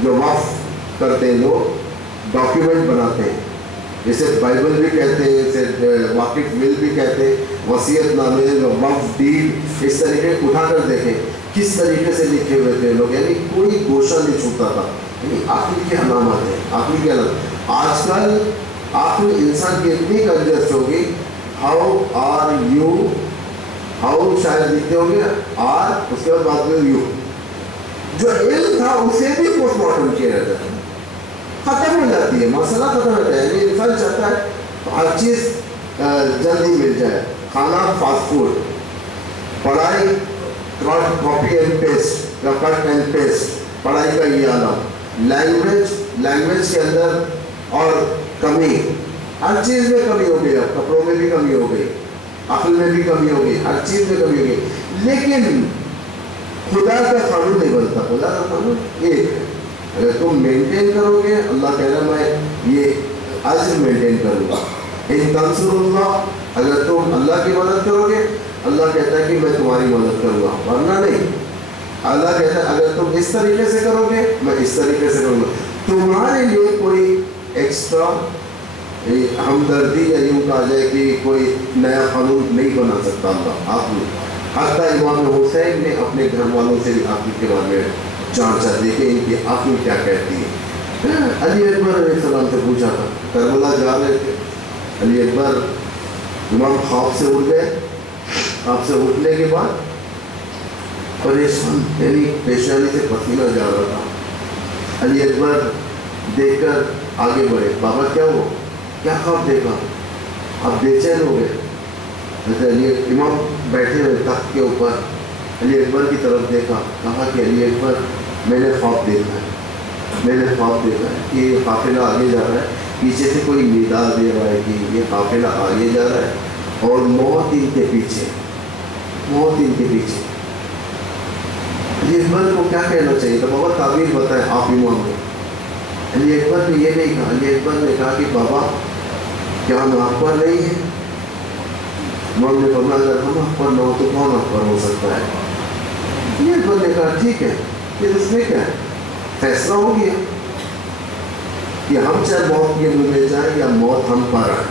جو وقف کرتے ہیں لوگ, ڈاکیومنٹ بناتے ہیں, جسے بائبل بھی کہتے ہیں, اسے واقف ول بھی کہتے ہیں, وصیت نامے, وقف ڈیڈ, اس طریقے اٹھا کر دیکھیں کس طریقے سے لکھے ہوئے تھے لوگ. یعنی کوئی گوشہ نہیں چھوٹتا تھا. یعنی عقل کی علامات ہے, عقل کی علامت. آج کل عقل انسان کی اتنی کنجسٹ ہوگی, ہاؤ آر یو, ہاؤ شاید لکھتے ہوں گے آر, اس کے بعد میں یو. جو علم تھا اسے بھی پوسٹ مارٹم کیا جاتا ہے, ختم ہو جاتی ہے, مسئلہ ختم ہو جاتا ہے. یعنی انسان چاہتا ہے ہر چیز جلدی مل جائے, کھانا فاسٹ فوڈ, پڑھائی کاپی اینڈ پیسٹ یا کٹ اینڈ پیسٹ, پڑھائی کا یہ عالم. لینگویج کے اندر اور کمی, ہر چیز میں کمی ہو گئی. اب کپڑوں میں بھی کمی ہو گئی, عقل میں بھی کمی ہو گئی, ہر چیز میں کمی ہو گئی. لیکن خدا کا قانون نہیں بنتا. خدا کا قانون ایک ہے, اگر تم مینٹین کرو گے, اللہ کہہ رہا میں یہ اجر مینٹین کروں گا. ان تنصر اللہ, اگر تم اللہ کی مدد کرو گے, اللہ کہتا ہے کہ میں تمہاری مدد کروں گا, ورنہ نہیں. اللہ کہتا ہے اگر تم اس طریقے سے کرو گے میں اس طریقے سے کروں گا. تمہارے لیے کوئی ایکسٹرا ہمدردی یا یوں کہا جائے کہ کوئی نیا قانون نہیں بنا سکتا اللہ. آپ نے حتیٰ امام حسین نے اپنے گھر والوں سے بھی عقل کے بارے میں جانچا, دیکھے ان کی عقل کیا کہتی ہے. علی اکبر علیہ السلام سے پوچھا تھا, کربلا جا رہے تھے, علی اکبر امام خواب سے اٹھ گئے. خواب سے اٹھنے کے بعد پریشان, یعنی پیشانی سے پسینہ جا رہا تھا. علی اکبر دیکھ کر آگے بڑھے, بابا کیا ہوا, کیا خواب دیکھا, آپ بے چین ہو گئے. علی امام بیٹھے ہوئے تخت کے اوپر, علی اکبر کی طرف دیکھا, کہا کہ علی اکبر میں نے خواب دیکھا ہے, میں نے خواب دیکھا ہے کہ یہ قافلہ آگے جا رہا ہے, پیچھے سے کوئی ندا دے رہا ہے کہ یہ قافلہ آگے جا رہا ہے اور موت ان کے پیچھے, موت ان کے پیچھے. علی اکبر کو کیا کہنا چاہیے تھا, بابا تعبیر بتائیں آپ امام کو. علی اکبر نے یہ نہیں کہا. علی اکبر نے کہا کہ بابا کیا ہم آپ پر نہیں ہیں. امام نے فرمایا اگر ہم آپ پر نہ ہو تو کون آپ پر ہو سکتا ہے. علی اکبر نے کہا ٹھیک ہے, پھر اس میں کیا ہے, فیصلہ ہو گیا کہ ہم چاہے موت کے منہ میں جائیں یا موت ہم پر آئے.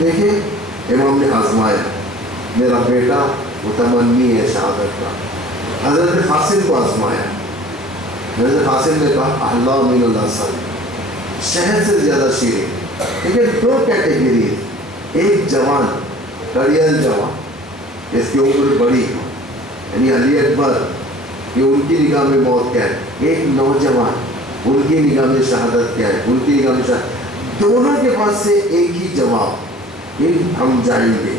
دیکھیں امام نے آزمایا, میرا بیٹا وہ تمنی ہے شہادت کا. حضرت قاسم کو آزمایا. حضرت قاسم نے کہا اللہ من اللہ صلی, شہد سے زیادہ شیریں. لیکن دو کیٹیگری, ایک جوان, کڑیل جوان, اس کی عمر بڑی, یعنی علی اکبر کہ ان کی نگاہ میں موت کیا ہے, ایک نوجوان ان کی نگاہ میں شہادت کیا ہے, ان کی نگاہ میں شہادت. دونوں کے پاس سے ایک ہی جواب, ہم جائیں گے.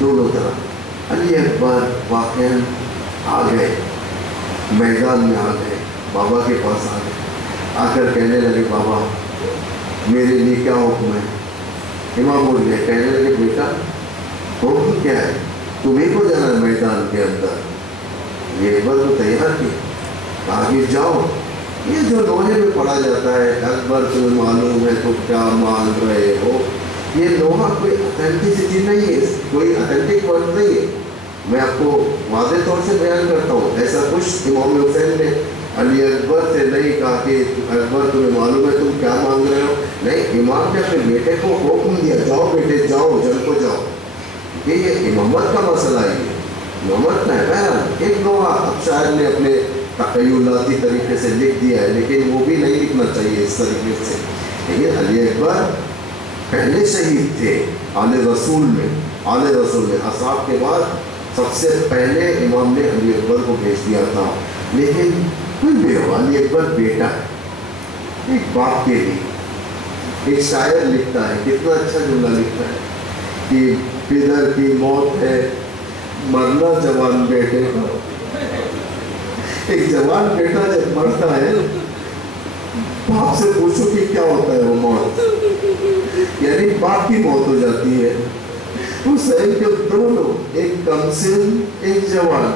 دونوں طرف علی اکبر واقعا آ گئے, میدان میں آ گئے, بابا کے پاس آ گئے, آ کر کہنے لگے بابا میرے لیے کیا حکم ہے. امام اٹھ گئے, کہنے لگے بیٹا حکم کیا ہے, تمہیں کو جانا ہے میدان کے اندر. یہ اکبر کو تیار کیا, آگے جاؤ. یہ جو لوہے میں پڑھا جاتا ہے اکبر تمہیں معلوم ہے تو کیا مانگ رہے ہو، یہ لوہا کوئی اتھینٹسٹی نہیں ہے، کوئی اتھینٹک ورڈ نہیں ہے. میں آپ کو واضح طور سے بیان کرتا ہوں، ایسا کچھ امام حسین نے علی اکبر سے نہیں کہا کہ اکبر تمہیں معلوم ہے تم کیا مانگ رہے ہو. نہیں، امام نے اپنے بیٹے کو حکم دیا، جاؤ بیٹے جاؤ، جنگ کو جاؤ. یہ امامت کا مسئلہ ہے، امامت کا ہے. بہرحال ایک لوہا اب شاعر نے اپنے تخیلاتی طریقے سے لکھ دیا ہے، لیکن وہ بھی نہیں لکھنا چاہیے اس طریقے سے. لیکن علی اکبر پہلے شہید تھے آل رسول میں، آل رسول میں اصحاب کے بعد سب سے پہلے امام نے علی اکبر کو بھیج دیا تھا. لیکن کوئی بھی ہو، علی اکبر بیٹا ہے ایک باپ کے لیے. ایک شاعر لکھتا ہے، کتنا اچھا جملہ لکھتا ہے کہ پدر کی موت ہے مرنا جوان بیٹے کا. ایک جوان بیٹا جب مرتا ہے باپ سے پوچھو کہ کیا ہوتا ہے وہ موت، یعنی باپ کی موت ہو جاتی ہے. حسین کے دونوں، ایک کمسن ایک جوان،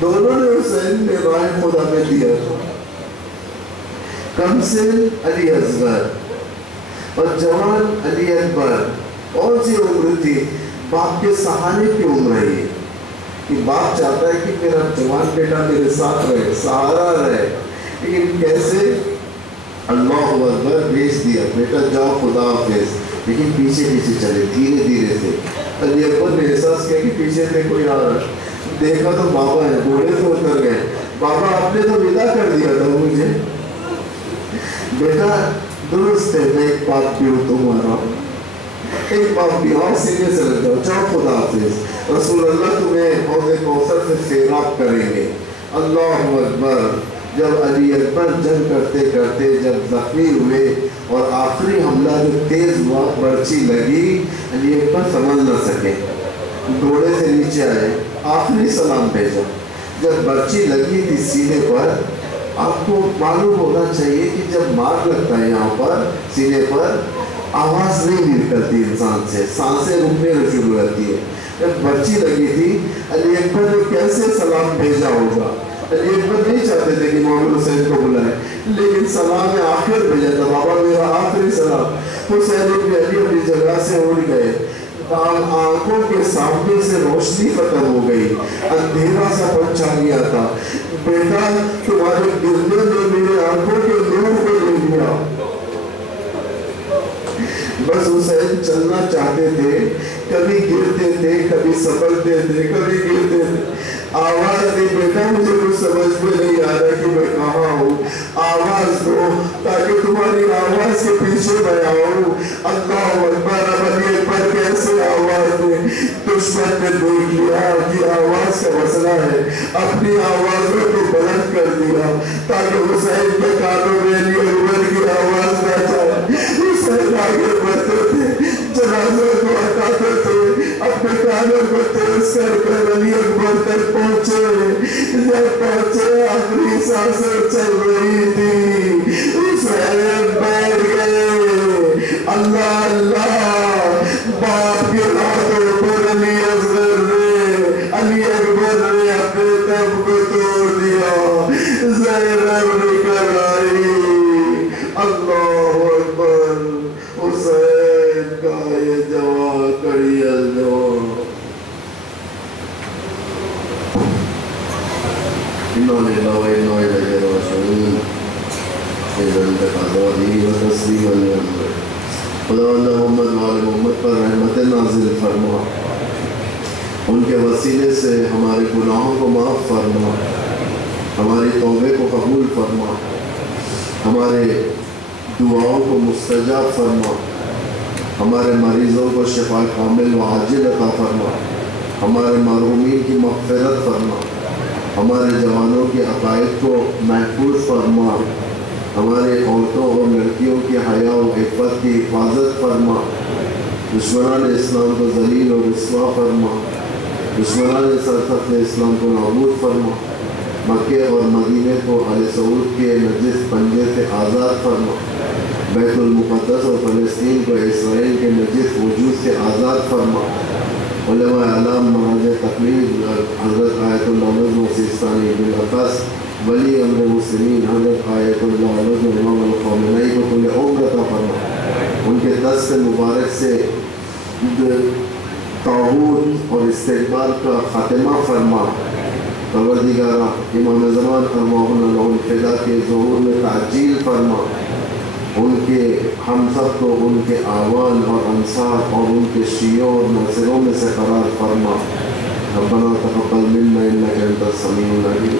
دونوں نے حسین نے رائے خدا میں دیا تھا. کمسن علی اصغر اور جوان علی اکبر. کون سی عمر تھی؟ باپ کے سہارے کی عمر ہے یہ، کہ باپ چاہتا ہے کہ میرا جوان بیٹا میرے ساتھ رہے، سہارا رہے. لیکن کیسے؟ اللہ اکبر بھیج دیا، بیٹا جاؤ خدا حافظ. لیکن پیچھے پیچھے چلے دھیرے دھیرے سے. علی اکبر نے احساس کیا کہ پیچھے سے کوئی آ رہا ہے، دیکھا تو بابا ہے، گھوڑے سے اتر گئے. بابا آپ نے تو ودا کر دیا تھا مجھے. بیٹا درست ہے، میں ایک بات بھی ہوں تمہارا، ایک بات بھی، اور سینے سے لگ جاؤ، جاؤ خدا حافظ. رسول اللہ تمہیں حوض کوثر سے سیراب کریں گے. اللہ اکبر. جب علی اکبر جنگ کرتے کرتے جب زخمی ہوئے اور آخری حملہ جو تیز ہوا، برچی لگی، علی اکبر سمجھ نہ سکے، گھوڑے سے نیچے آئے، آخری سلام بھیجا. جب برچی لگی تھی سینے پر، آپ کو معلوم ہونا چاہیے کہ جب مار لگتا ہے یہاں پر سینے پر، آواز نہیں نکلتی انسان سے، سانسیں رکنے شروع ہوتی ہے. جب برچی لگی تھی، علی اکبر نے کیسے سلام بھیجا ہوگا. علی اکبر نہیں چاہتے تھے کہ محمد حسین کو بلائے، لیکن سلام آخر بھیجا تھا، بابا میرا آخری سلام. حسین ابن علی اپنی جگہ سے اٹھ گئے، آنکھوں کے سامنے سے روشنی ختم ہو گئی، اندھیرا سا پچھا گیا تھا. بیٹا تمہارے گرنے نے میرے آنکھوں کے نور کو لے لیا. بس حسین چلنا چاہتے تھے، کبھی گرتے تھے، کبھی سنبھلتے تھے، کبھی گرتے تھے. آواز دی، بیٹا مجھے کچھ سمجھ میں نہیں آ رہا کہ میں کہاں ہوں، آواز دو تاکہ تمہاری آواز کے پیچھے میں آؤں. اللہ اکبر. اب علی اکبر کیسے آواز دے؟ دشمن نے دیکھ لیا کہ آواز کا مسئلہ ہے، اپنی آوازوں کو بلند کر دیا تاکہ حسین کے کانوں میں علی اکبر کی آواز نہ جائے. حسین آگے بڑھتے تھے، جنازوں کو ہٹاتے تھے، اپنے کانوں کو تیز کر کر علی اکبر تک پہنچے. جب پہنچے آخری سانسیں چل رہی تھی، حسین بیٹھ گئے. اللہ اللہ. باپ کے ہاتھوں پر علی اکبر نے اپنے تب کو توڑ دیا، زینب نکل آئی. اللہ اکبر. حسین کا یہ جوان کڑی الجوان. انہوں نے لوائے نوئے لگے روشن ایزن تک آزادی و تسلیم علیہ. خدا اللہ محمد وآل محمد پر رحمت نازل فرما، ان کے وسیلے سے ہمارے گناہوں کو معاف فرما، ہماری توبے کو قبول فرما، ہمارے دعاؤں کو مستجاب فرما، ہمارے مریضوں کو شفا کامل و عاجل عطا فرما، ہمارے محرومین کی مغفرت فرما، ہمارے جوانوں کے عقائد کو محفوظ فرما، ہمارے عورتوں اور لڑکیوں کی حیا و عفت کی حفاظت فرما، دشمنان اسلام کو ذلیل و رسوا فرما، دشمنان سرخط اسلام کو نابود فرما، مکے اور مدینے کو آل سعود کے نجس پنجے سے آزاد فرما، بیت المقدس اور فلسطین کو اسرائیل کے نجس وجود سے آزاد فرما. علماء اعلام مہاراج تقلید حضرت آیت اللہ نظم سیستانی بن عقص ولی امر مسلمین حضرت آیت اللہ علیہ امام الخامنئی کو کل عمر عطا فرما، ان کے دست مبارک سے طاغوت اور استقبال کا خاتمہ فرما۔ پروردگارہ امام زمان ارواحنا لہ الفدا کے ظہور میں تعجیل فرما، ان کے ہم سب کو ان کے آوان اور انصار اور ان کے شیعوں اور ناصروں میں سے قرار فرما۔ ربنا تقبل منا انک انت السمیع العلیم۔